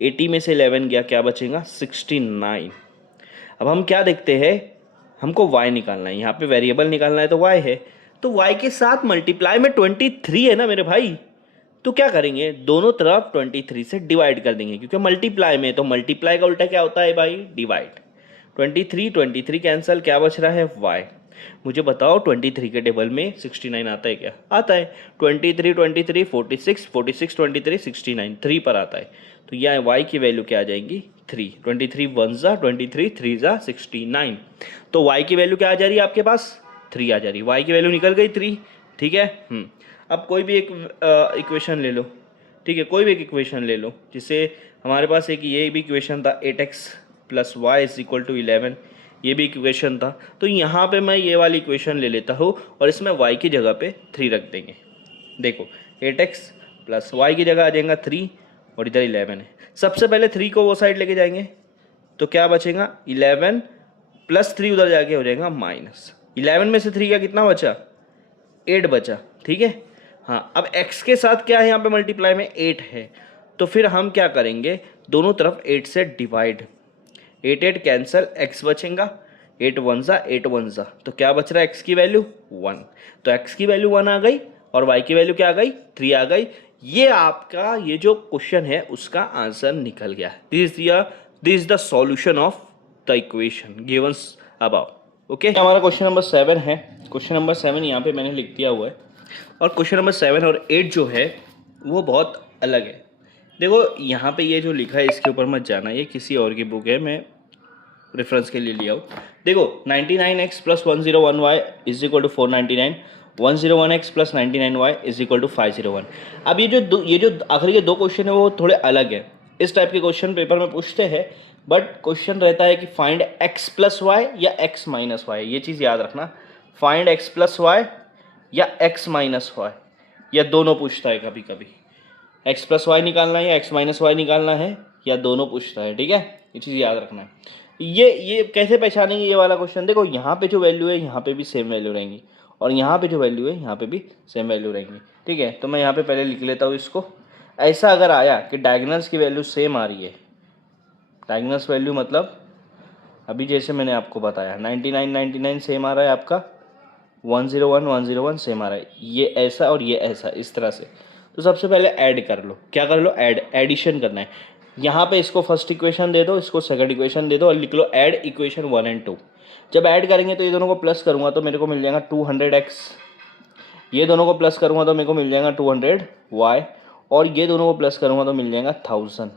80 में से 11 गया, क्या बचेगा 69। अब हम क्या देखते हैं, हमको y निकालना है, यहाँ पे वेरिएबल निकालना है तो y है, तो y के साथ मल्टीप्लाई में 23 है ना मेरे भाई, तो क्या करेंगे दोनों तरफ 23 से डिवाइड कर देंगे, क्योंकि मल्टीप्लाई में, तो मल्टीप्लाई का उल्टा क्या होता है भाई, डिवाइड। 23 कैंसल, क्या बच रहा है y। मुझे बताओ 23 के टेबल में 69 आता है क्या, आता है। 23 46 46 23 69, 3 पर आता है, तो यह y की वैल्यू क्या आ जाएगी 3। 23 1 ज़ा 23 3 ज़ा 69, तो y की वैल्यू क्या आ जा रही है आपके पास 3 आ जा रही है, y की वैल्यू निकल गई 3। ठीक है, अब कोई भी एक इक्वेशन ले लो। ठीक है, कोई भी एक इक्वेशन ले लो, जिससे हमारे पास एक ये भी इक्वेशन था 8x प्लस y = 11, ये भी इक्वेशन था। तो यहाँ पे मैं ये वाली इक्वेशन ले लेता हूँ और इसमें y की जगह पे 3 रख देंगे। देखो 8x प्लस y की जगह आ जाएगा 3 और इधर 11 है। सबसे पहले 3 को वो साइड लेके जाएंगे तो क्या बचेगा 11 +3 उधर जाके हो जाएगा माइनस। 11 में से 3 का कितना बचा, 8 बचा, ठीक है। हाँ, अब x के साथ क्या है यहाँ पे मल्टीप्लाई में 8 है, तो फिर हम क्या करेंगे, दोनों तरफ 8 से डिवाइड, 8 8 कैंसिल, x बचेगा, 8 1 ज़ा 8 1 ज़ा, तो क्या बच रहा है x की वैल्यू 1, तो x की वैल्यू 1 आ गई और y की वैल्यू क्या आ गई, 3 आ गई। ये आपका ये जो क्वेश्चन है उसका आंसर निकल गया है। This is the solution of the equation given above. Okay, हमारा क्वेश्चन नंबर 7 है। क्वेश्चन नंबर 7 यहाँ पे मैंने लिख दिया हुआ है, और क्वेश्चन नंबर 7 और 8 जो है वो बहुत अलग है। देखो यहाँ पे ये जो लिखा है इसके ऊपर मत जाना, ये किसी और की बुक है, मैं रेफरेंस के लिए लिया हूँ। देखो 99x + 101y = 499, 101x + 99y = 501। अब ये जो आखिरी के दो क्वेश्चन है वो थोड़े अलग है। इस टाइप के क्वेश्चन पेपर में पूछते हैं, बट क्वेश्चन रहता है कि फाइंड x + y या x - y, ये चीज़ याद रखना। फाइंड x + y या x - y, या दोनों पूछता है। कभी कभी x + y निकालना है या x - y निकालना है, या दोनों पूछता है, ठीक है। ये चीज़ याद रखना है। ये कैसे पहचानेंगे ये वाला क्वेश्चन, देखो यहाँ पे जो वैल्यू है यहाँ पे भी सेम वैल्यू रहेंगी, और यहाँ पे जो वैल्यू है यहाँ पे भी सेम वैल्यू रहेंगी, ठीक है। तो मैं यहाँ पे पहले लिख लेता हूँ इसको। ऐसा अगर आया कि डायगोनल्स की वैल्यू सेम आ रही है, डायगोनल्स वैल्यू मतलब अभी जैसे मैंने आपको बताया 99 99 सेम आ रहा है, आपका 101 101 सेम आ रहा है, ये ऐसा और ये ऐसा, इस तरह से। तो सबसे पहले ऐड कर लो, क्या कर लो, एडिशन करना है। यहाँ पे इसको फर्स्ट इक्वेशन दे दो, इसको सेकंड इक्वेशन दे दो, और लिख लो ऐड इक्वेशन 1 और 2। जब ऐड करेंगे तो ये दोनों को प्लस करूँगा तो मेरे को मिल जाएगा 200x, ये दोनों को प्लस करूँगा तो मेरे को मिल जाएगा 200y, और ये दोनों को प्लस करूँगा तो मिल जाएगा 1000।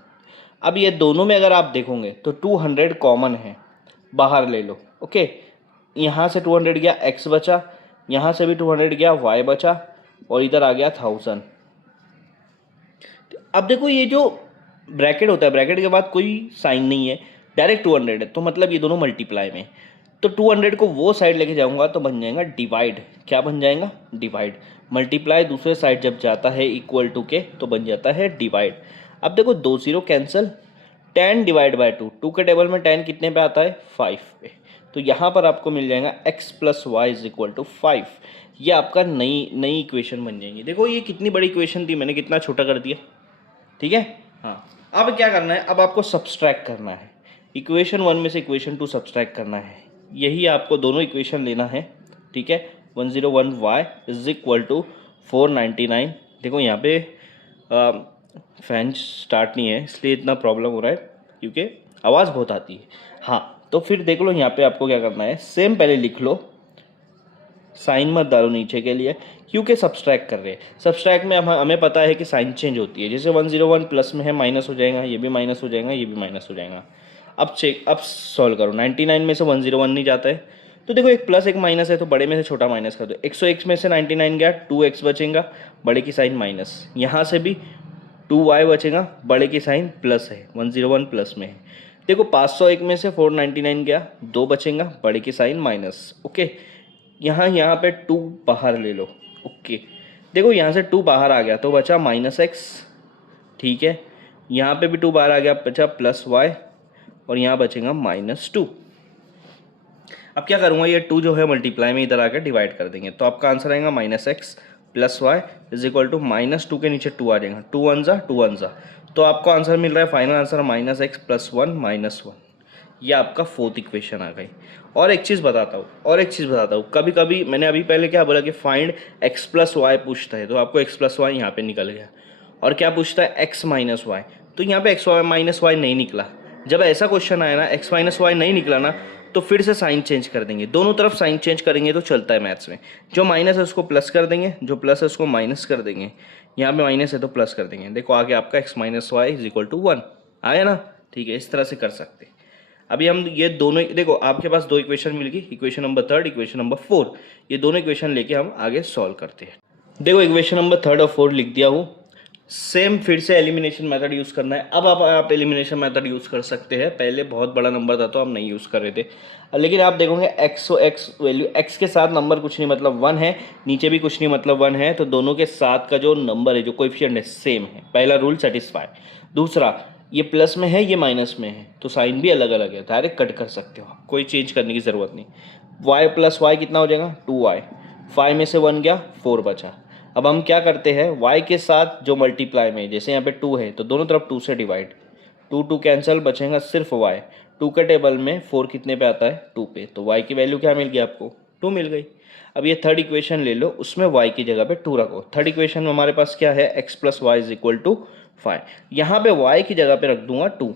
अब ये दोनों में अगर आप देखोगे तो 200 कॉमन है, बाहर ले लो। ओके, यहाँ से 200 गया, x बचा, यहाँ से भी 200 गया, y बचा, और इधर आ गया 1000। अब देखो ये जो ब्रैकेट होता है, ब्रैकेट के बाद कोई साइन नहीं है, डायरेक्ट 200 है, तो मतलब ये दोनों मल्टीप्लाई में। तो 200 को वो साइड लेके जाऊंगा तो बन जाएगा डिवाइड। क्या बन जाएगा, डिवाइड। मल्टीप्लाई दूसरे साइड जब जाता है इक्वल टू के तो बन जाता है डिवाइड। अब देखो 2 0 कैंसिल, 10 डिवाइड बाई 2, 2 के टेबल में 10 कितने पे आता है, 5 पे। तो यहाँ पर आपको मिल जाएगा x + y = 5। ये आपका नई इक्वेशन बन जाएगी। देखो ये कितनी बड़ी इक्वेशन थी, मैंने कितना छोटा कर दिया, ठीक है। हाँ, अब क्या करना है, अब आपको सब्सट्रैक्ट करना है। इक्वेशन 1 में से इक्वेशन 2 सब्सट्रैक्ट करना है, यही आपको दोनों इक्वेशन लेना है, ठीक है। 101y = 499। देखो यहाँ पे फैन स्टार्ट नहीं है इसलिए इतना प्रॉब्लम हो रहा है, क्योंकि आवाज़ बहुत आती है। हाँ, तो फिर देख लो यहाँ पे आपको क्या करना है, सेम पहले लिख लो, साइन मत डालो नीचे के लिए, क्योंकि सब्सट्रैक्ट कर रहे हैं। सब्सट्रैक्ट में हमें पता है कि साइन चेंज होती है, जैसे 101 प्लस में है माइनस हो जाएगा, ये भी माइनस हो जाएगा, ये भी माइनस हो जाएगा। अब सॉल्व करो, 99 में से 101 नहीं जाता है, तो देखो एक प्लस एक माइनस है, तो बड़े में से छोटा माइनस कर दो। 101 में से 99 गया, 2x बचेगा, बड़े की साइन माइनस, यहाँ से भी 2y बचेगा, बड़े की साइन प्लस है, 101 प्लस में है। देखो 501 में से 499 गया, 2 बचेगा, बड़े की साइन माइनस। ओके, यहाँ पे 2 बाहर ले लो। ओके, देखो यहाँ से 2 बाहर आ गया तो बचा -x, ठीक है। यहाँ पे भी 2 बाहर आ गया, बचा +y, और यहाँ बचेगा -2। अब क्या करूँगा, ये 2 जो है मल्टीप्लाई में इधर आकर डिवाइड कर देंगे, तो आपका आंसर आएगा -x + y = -2 के नीचे 2 आ जाएगा, 2 1 ज़ा 2 1 ज़ा, तो आपको आंसर मिल रहा है फाइनल आंसर -x + 1 -1। ये आपका 4th इक्वेशन आ गई। और एक चीज़ बताता हूँ, कभी कभी मैंने अभी पहले क्या बोला कि फाइंड x + y पूछता है, तो आपको x + y यहाँ पे निकल गया। और क्या पूछता है, x - y, तो यहाँ पे x - y नहीं निकला। जब ऐसा क्वेश्चन आया ना, x - y नहीं निकला ना, तो फिर से साइन चेंज कर देंगे, दोनों तरफ साइन चेंज करेंगे तो चलता है मैथ्स में। जो माइनस है उसको प्लस कर देंगे, जो प्लस है उसको माइनस कर देंगे, यहाँ पे माइनस है तो प्लस कर देंगे। देखो आगे आपका x - y = 1 आया ना, ठीक है। इस तरह से कर सकते हैं। अभी हम ये दोनों, देखो आपके पास 2 इक्वेशन मिल गई, इक्वेशन नंबर 3, इक्वेशन नंबर 4, ये दोनों इक्वेशन लेके हम आगे सॉल्व करते हैं। देखो इक्वेशन नंबर 3 और 4 लिख दिया हूँ। सेम फिर से एलिमिनेशन मेथड यूज़ करना है। अब आप एलिमिनेशन मेथड यूज़ कर सकते हैं, पहले बहुत बड़ा नंबर था तो हम नहीं यूज़ कर रहे थे, लेकिन आप देखोगे x वैल्यू, x के साथ नंबर कुछ नहीं मतलब 1 है, नीचे भी कुछ नहीं मतलब 1 है, तो दोनों के साथ का जो नंबर है, जो कोएफिशिएंट है, सेम है। पहला रूल सेटिस्फाई। दूसरा, ये प्लस में है, ये माइनस में है, तो साइन भी अलग अलग है, डायरेक्ट कट कर सकते हो, कोई चेंज करने की ज़रूरत नहीं। y प्लस वाई कितना हो जाएगा 2y, 5 में से 1 गया 4 बचा। अब हम क्या करते हैं, y के साथ जो मल्टीप्लाई में, जैसे यहाँ पे 2 है तो दोनों तरफ 2 से डिवाइड, 2 2 कैंसिल, बचेगा सिर्फ y। 2 के टेबल में 4 कितने पे आता है 2 पे, तो y की वैल्यू क्या मिल गई आपको 2 मिल गई। अब ये थर्ड इक्वेशन ले लो, उसमें y की जगह पे 2 रखो। थर्ड इक्वेशन में हमारे पास क्या है, x plus y is equal to 5, यहाँ पे y की जगह पे रख दूंगा 2,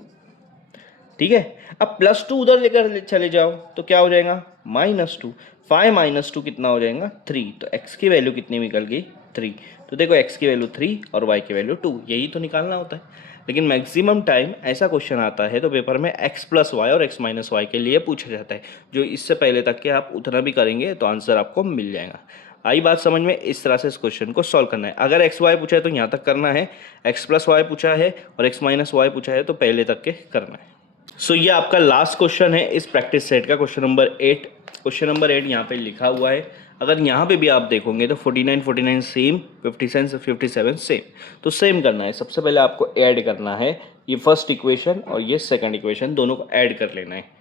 ठीक है। अब +2 उधर लेकर चले जाओ तो क्या हो जाएगा -2, 5 -2 कितना हो जाएगा 3, तो x की वैल्यू कितनी निकल गई 3। तो देखो x की वैल्यू 3 और y की वैल्यू 2, यही तो निकालना होता है। लेकिन मैक्सिमम टाइम ऐसा क्वेश्चन आता है तो पेपर में x प्लस वाई और x माइनस वाई के लिए पूछा जाता है, जो इससे पहले तक के आप उतना भी करेंगे तो आंसर आपको मिल जाएगा। आई बात समझ में, इस तरह से इस क्वेश्चन को सॉल्व करना है। अगर एक्स वाई पूछा है तो यहाँ तक करना है, एक्स प्लस वाई पूछा है और एक्स माइनस वाई पूछा है तो पहले तक के करना है। सो ये आपका लास्ट क्वेश्चन है इस प्रैक्टिस सेट का, क्वेश्चन नंबर 8। क्वेश्चन नंबर 8 यहाँ पे लिखा हुआ है, अगर यहाँ पे भी आप देखोगे तो 49 49 सेम, 57 57 सेम, तो सेम करना है। सबसे पहले आपको ऐड करना है ये फर्स्ट इक्वेशन और ये सेकंड इक्वेशन, दोनों को ऐड कर लेना है।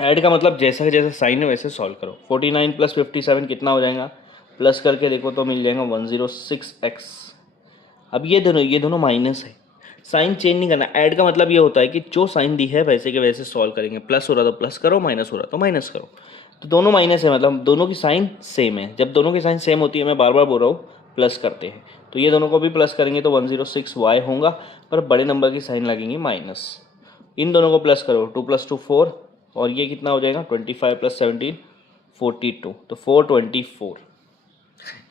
ऐड का मतलब जैसा जैसा साइन है वैसे सॉल्व करो। 49 प्लस 57 कितना हो जाएगा, प्लस करके देखो तो मिल जाएगा 106x। अब ये दोनों माइनस है, साइन चेंज नहीं करना। ऐड का मतलब ये होता है कि जो साइन दी है वैसे के वैसे सॉल्व करेंगे, प्लस हो रहा तो प्लस करो, माइनस हो रहा तो माइनस करो। तो दोनों माइनस है मतलब दोनों की साइन सेम है। जब दोनों की साइन सेम होती है, मैं बार बार बोल रहा हूँ, प्लस करते हैं, तो ये दोनों को भी प्लस करेंगे तो 106y होगा, पर बड़े नंबर की साइन लगेंगी माइनस। इन दोनों को प्लस करो, 2 + 2 4, और ये कितना हो जाएगा 25 + 17 42, तो 424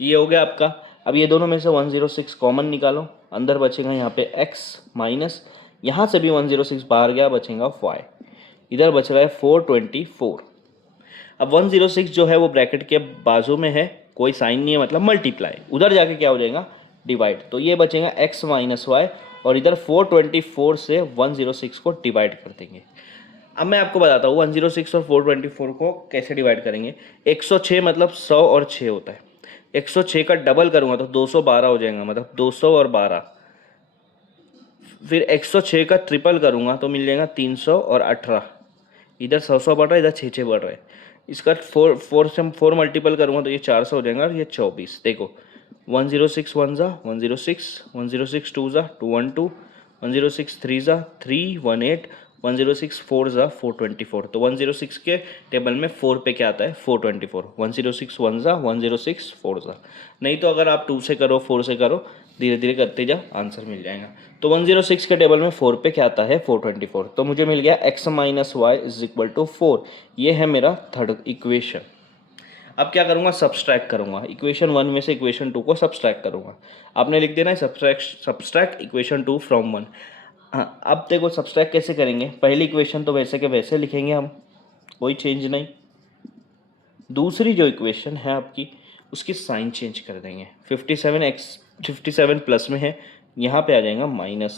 ये हो गया आपका। अब ये दोनों में से 106 कॉमन निकालो, अंदर बचेगा यहाँ पे x माइनस, यहाँ से भी 106 बाहर गया, बचेगा y, इधर बच रहा है 424। अब 106 जो है वो ब्रैकेट के बाजू में है, कोई साइन नहीं है मतलब मल्टीप्लाई, उधर जाके क्या हो जाएगा डिवाइड, तो ये बचेगा x माइनस वाई, और इधर 424 से 106 को डिवाइड कर देंगे। अब मैं आपको बताता हूँ 106 और 424 को कैसे डिवाइड करेंगे। 106 मतलब 100 और 6 होता है, 106 का डबल करूँगा तो 212 हो जाएगा, मतलब 200 और 12। फिर 106 का ट्रिपल करूँगा तो मिल जाएगा 300 और 18, इधर 100 बढ़ रहा है, इधर 6 बढ़ रहा है। इसका 4 से 4 मल्टीपल करूँगा तो ये 400 हो जाएगा और ये 24। देखो 106 1 ज़ा 106, 106 2 ज़ा 212, 106 3 ज़ा 318, 106 4 ज़ा 424। तो 106 के टेबल में 4 पे क्या आता है 424। 106 1 ज़ा 106 4 ज़ा, नहीं तो अगर आप 2 से करो 4 से करो, धीरे धीरे करते जाओ, आंसर मिल जाएगा। तो 106 के टेबल में 4 पे क्या आता है 424, तो मुझे मिल गया x minus y is equal to 4। ये है मेरा थर्ड इक्वेशन। अब क्या करूँगा, सब्सट्रैक्ट करूँगा, इक्वेशन 1 में से इक्वेशन 2 को सब्सट्रैक्ट करूँगा। आपने लिख देना है सब्सट्रैक्ट इक्वेशन 2 फ्रॉम 1। हाँ, अब देखो सब्सट्रैक्ट कैसे करेंगे, पहली इक्वेशन तो वैसे के वैसे लिखेंगे हम, कोई चेंज नहीं। दूसरी जो इक्वेशन है आपकी, उसकी साइन चेंज कर देंगे। 57 प्लस में है, यहाँ पे आ जाएगा माइनस,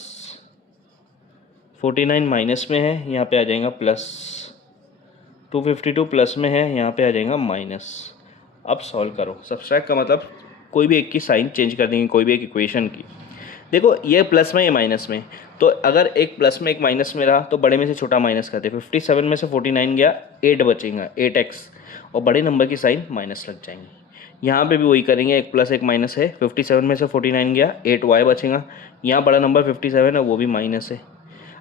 49 माइनस में है, यहाँ पे आ जाएगा प्लस, 252 प्लस में है, यहाँ पे आ जाएगा माइनस। अब सॉल्व करो, सब्सट्रैक्ट का मतलब कोई भी एक की साइन चेंज कर देंगे, कोई भी एक इक्वेशन की। देखो ये प्लस में ये माइनस में, तो अगर एक प्लस में एक माइनस में रहा तो बड़े में से छोटा माइनस करते। 57 में से 49 गया, 8 बचेगा 8x, और बड़े नंबर की साइन माइनस लग जाएंगी। यहाँ पे भी वही करेंगे, एक प्लस एक माइनस है, 57 में से 49 गया, 8y बचेगा, यहाँ बड़ा नंबर 57 है वो भी माइनस है।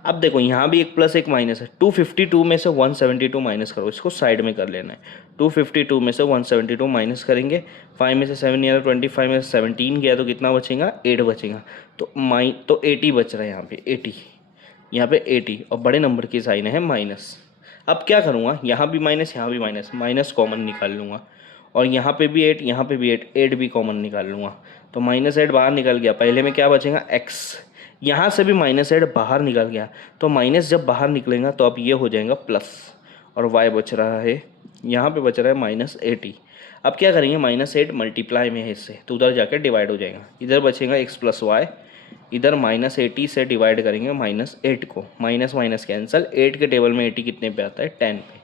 अब देखो यहाँ भी एक प्लस एक माइनस है, 252 में से 172 माइनस करो, इसको साइड में कर लेना है। 252 में से 172 माइनस करेंगे, 5 में से 7 गया, 25 में से 17 गया तो कितना बचेगा 8 बचेगा, तो 80 बच रहा है यहाँ पे 80, यहाँ पे 80, और बड़े नंबर की साइन है माइनस। अब क्या करूँगा, यहाँ भी माइनस यहाँ भी माइनस, माइनस कॉमन निकाल लूँगा, और यहाँ पे भी 8 यहाँ पे भी 8 भी कॉमन निकाल लूँगा, तो -8 बाहर निकल गया। पहले में क्या बचेगा x, यहाँ से भी -8 बाहर निकल गया, तो माइनस जब बाहर निकलेगा तो अब ये हो जाएगा प्लस, और y बच रहा है, यहाँ पे बच रहा है -80। अब क्या करेंगे, -8 मल्टीप्लाई में है इससे, तो उधर जाकर डिवाइड हो जाएगा, इधर बचेगा x प्लस वाई, इधर -80 से डिवाइड करेंगे -8 को, माइनस माइनस कैंसिल, 8 के टेबल में 80 कितने पे आता है 10 पे,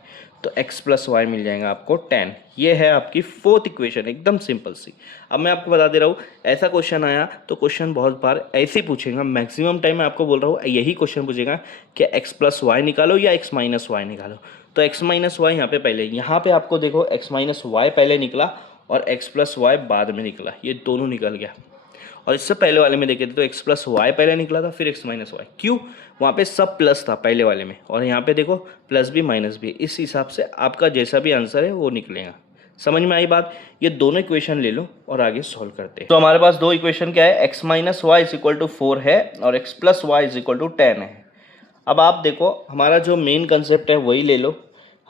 तो x प्लस वाई मिल जाएगा आपको 10। ये है आपकी फोर्थ इक्वेशन, एकदम सिंपल सी। अब मैं आपको बता दे रहा हूँ, ऐसा क्वेश्चन आया तो क्वेश्चन बहुत बार ऐसे ही पूछेगा, मैक्सिमम टाइम मैं आपको बोल रहा हूँ यही क्वेश्चन पूछेगा कि x प्लस वाई निकालो या x माइनस वाई निकालो। तो x माइनस वाई यहाँ पे पहले, यहाँ पे आपको देखो x माइनस वाई पहले निकला और x प्लस वाई बाद में निकला, ये दोनों निकल गया। और इससे पहले वाले में देखे थे तो x प्लस वाई पहले निकला था, फिर x माइनस वाई। क्यों? वहाँ पे सब प्लस था पहले वाले में, और यहाँ पे देखो प्लस भी माइनस भी। इस हिसाब से आपका जैसा भी आंसर है वो निकलेगा। समझ में आई बात? ये दोनों इक्वेशन ले लो और आगे सॉल्व करते हैं। तो हमारे पास दो इक्वेशन क्या है, x minus y is equal to 4 है और x plus y is equal to 10 है। अब आप देखो, हमारा जो मेन कंसेप्ट है वही ले लो।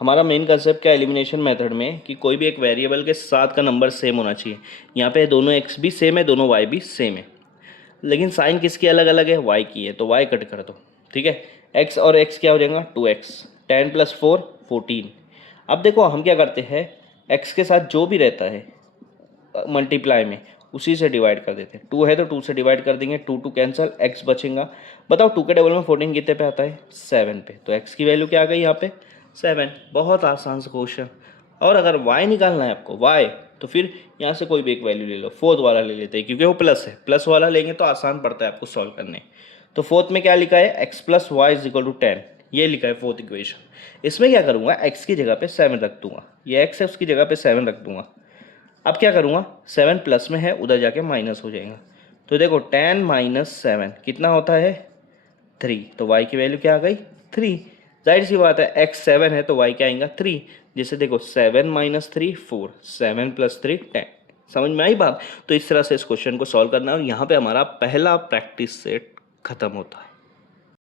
हमारा मेन कंसेप्ट क्या है एलिमिनेशन मेथड में, कि कोई भी एक वेरिएबल के साथ का नंबर सेम होना चाहिए। यहाँ पे दोनों x भी सेम है, दोनों y भी सेम है, लेकिन साइन किसकी अलग अलग है, y की है, तो y कट कर दो। ठीक है, x और x क्या हो जाएगा 2x, 10 प्लस 4 14। अब देखो हम क्या करते हैं, x के साथ जो भी रहता है मल्टीप्लाई में उसी से डिवाइड कर देते हैं। 2 है तो 2 से डिवाइड कर देंगे, 2 कैंसिल, x बचेगा। बताओ 2 के डबल में 14 कितने पे आता है, 7 पे। तो x की वैल्यू क्या आ गई यहाँ पे 7। बहुत आसान सा क्वेश्चन। और अगर y निकालना है आपको, y, तो फिर यहाँ से कोई भी एक वैल्यू ले लो। फोर्थ वाला ले लेते हैं क्योंकि वो प्लस है, प्लस वाला लेंगे तो आसान पड़ता है आपको सॉल्व करने। तो फोर्थ में क्या लिखा है, x plus y is equal to 10, ये लिखा है फोर्थ इक्वेशन। इसमें क्या करूँगा, x की जगह पे 7 रख दूंगा, ये x है उसकी जगह पे 7 रख दूंगा। अब क्या करूँगा, 7 प्लस में है, उधर जाके माइनस हो जाएगा। तो देखो 10 माइनस 7 कितना होता है 3, तो y की वैल्यू क्या आ गई 3। जाहिर सी बात है x 7 है तो y क्या आएगा 3। जैसे देखो 7 माइनस 3 4, 7 प्लस 3 10। समझ में आई बात? तो इस तरह से इस क्वेश्चन को सॉल्व करना है और यहाँ पे हमारा पहला प्रैक्टिस सेट खत्म होता है।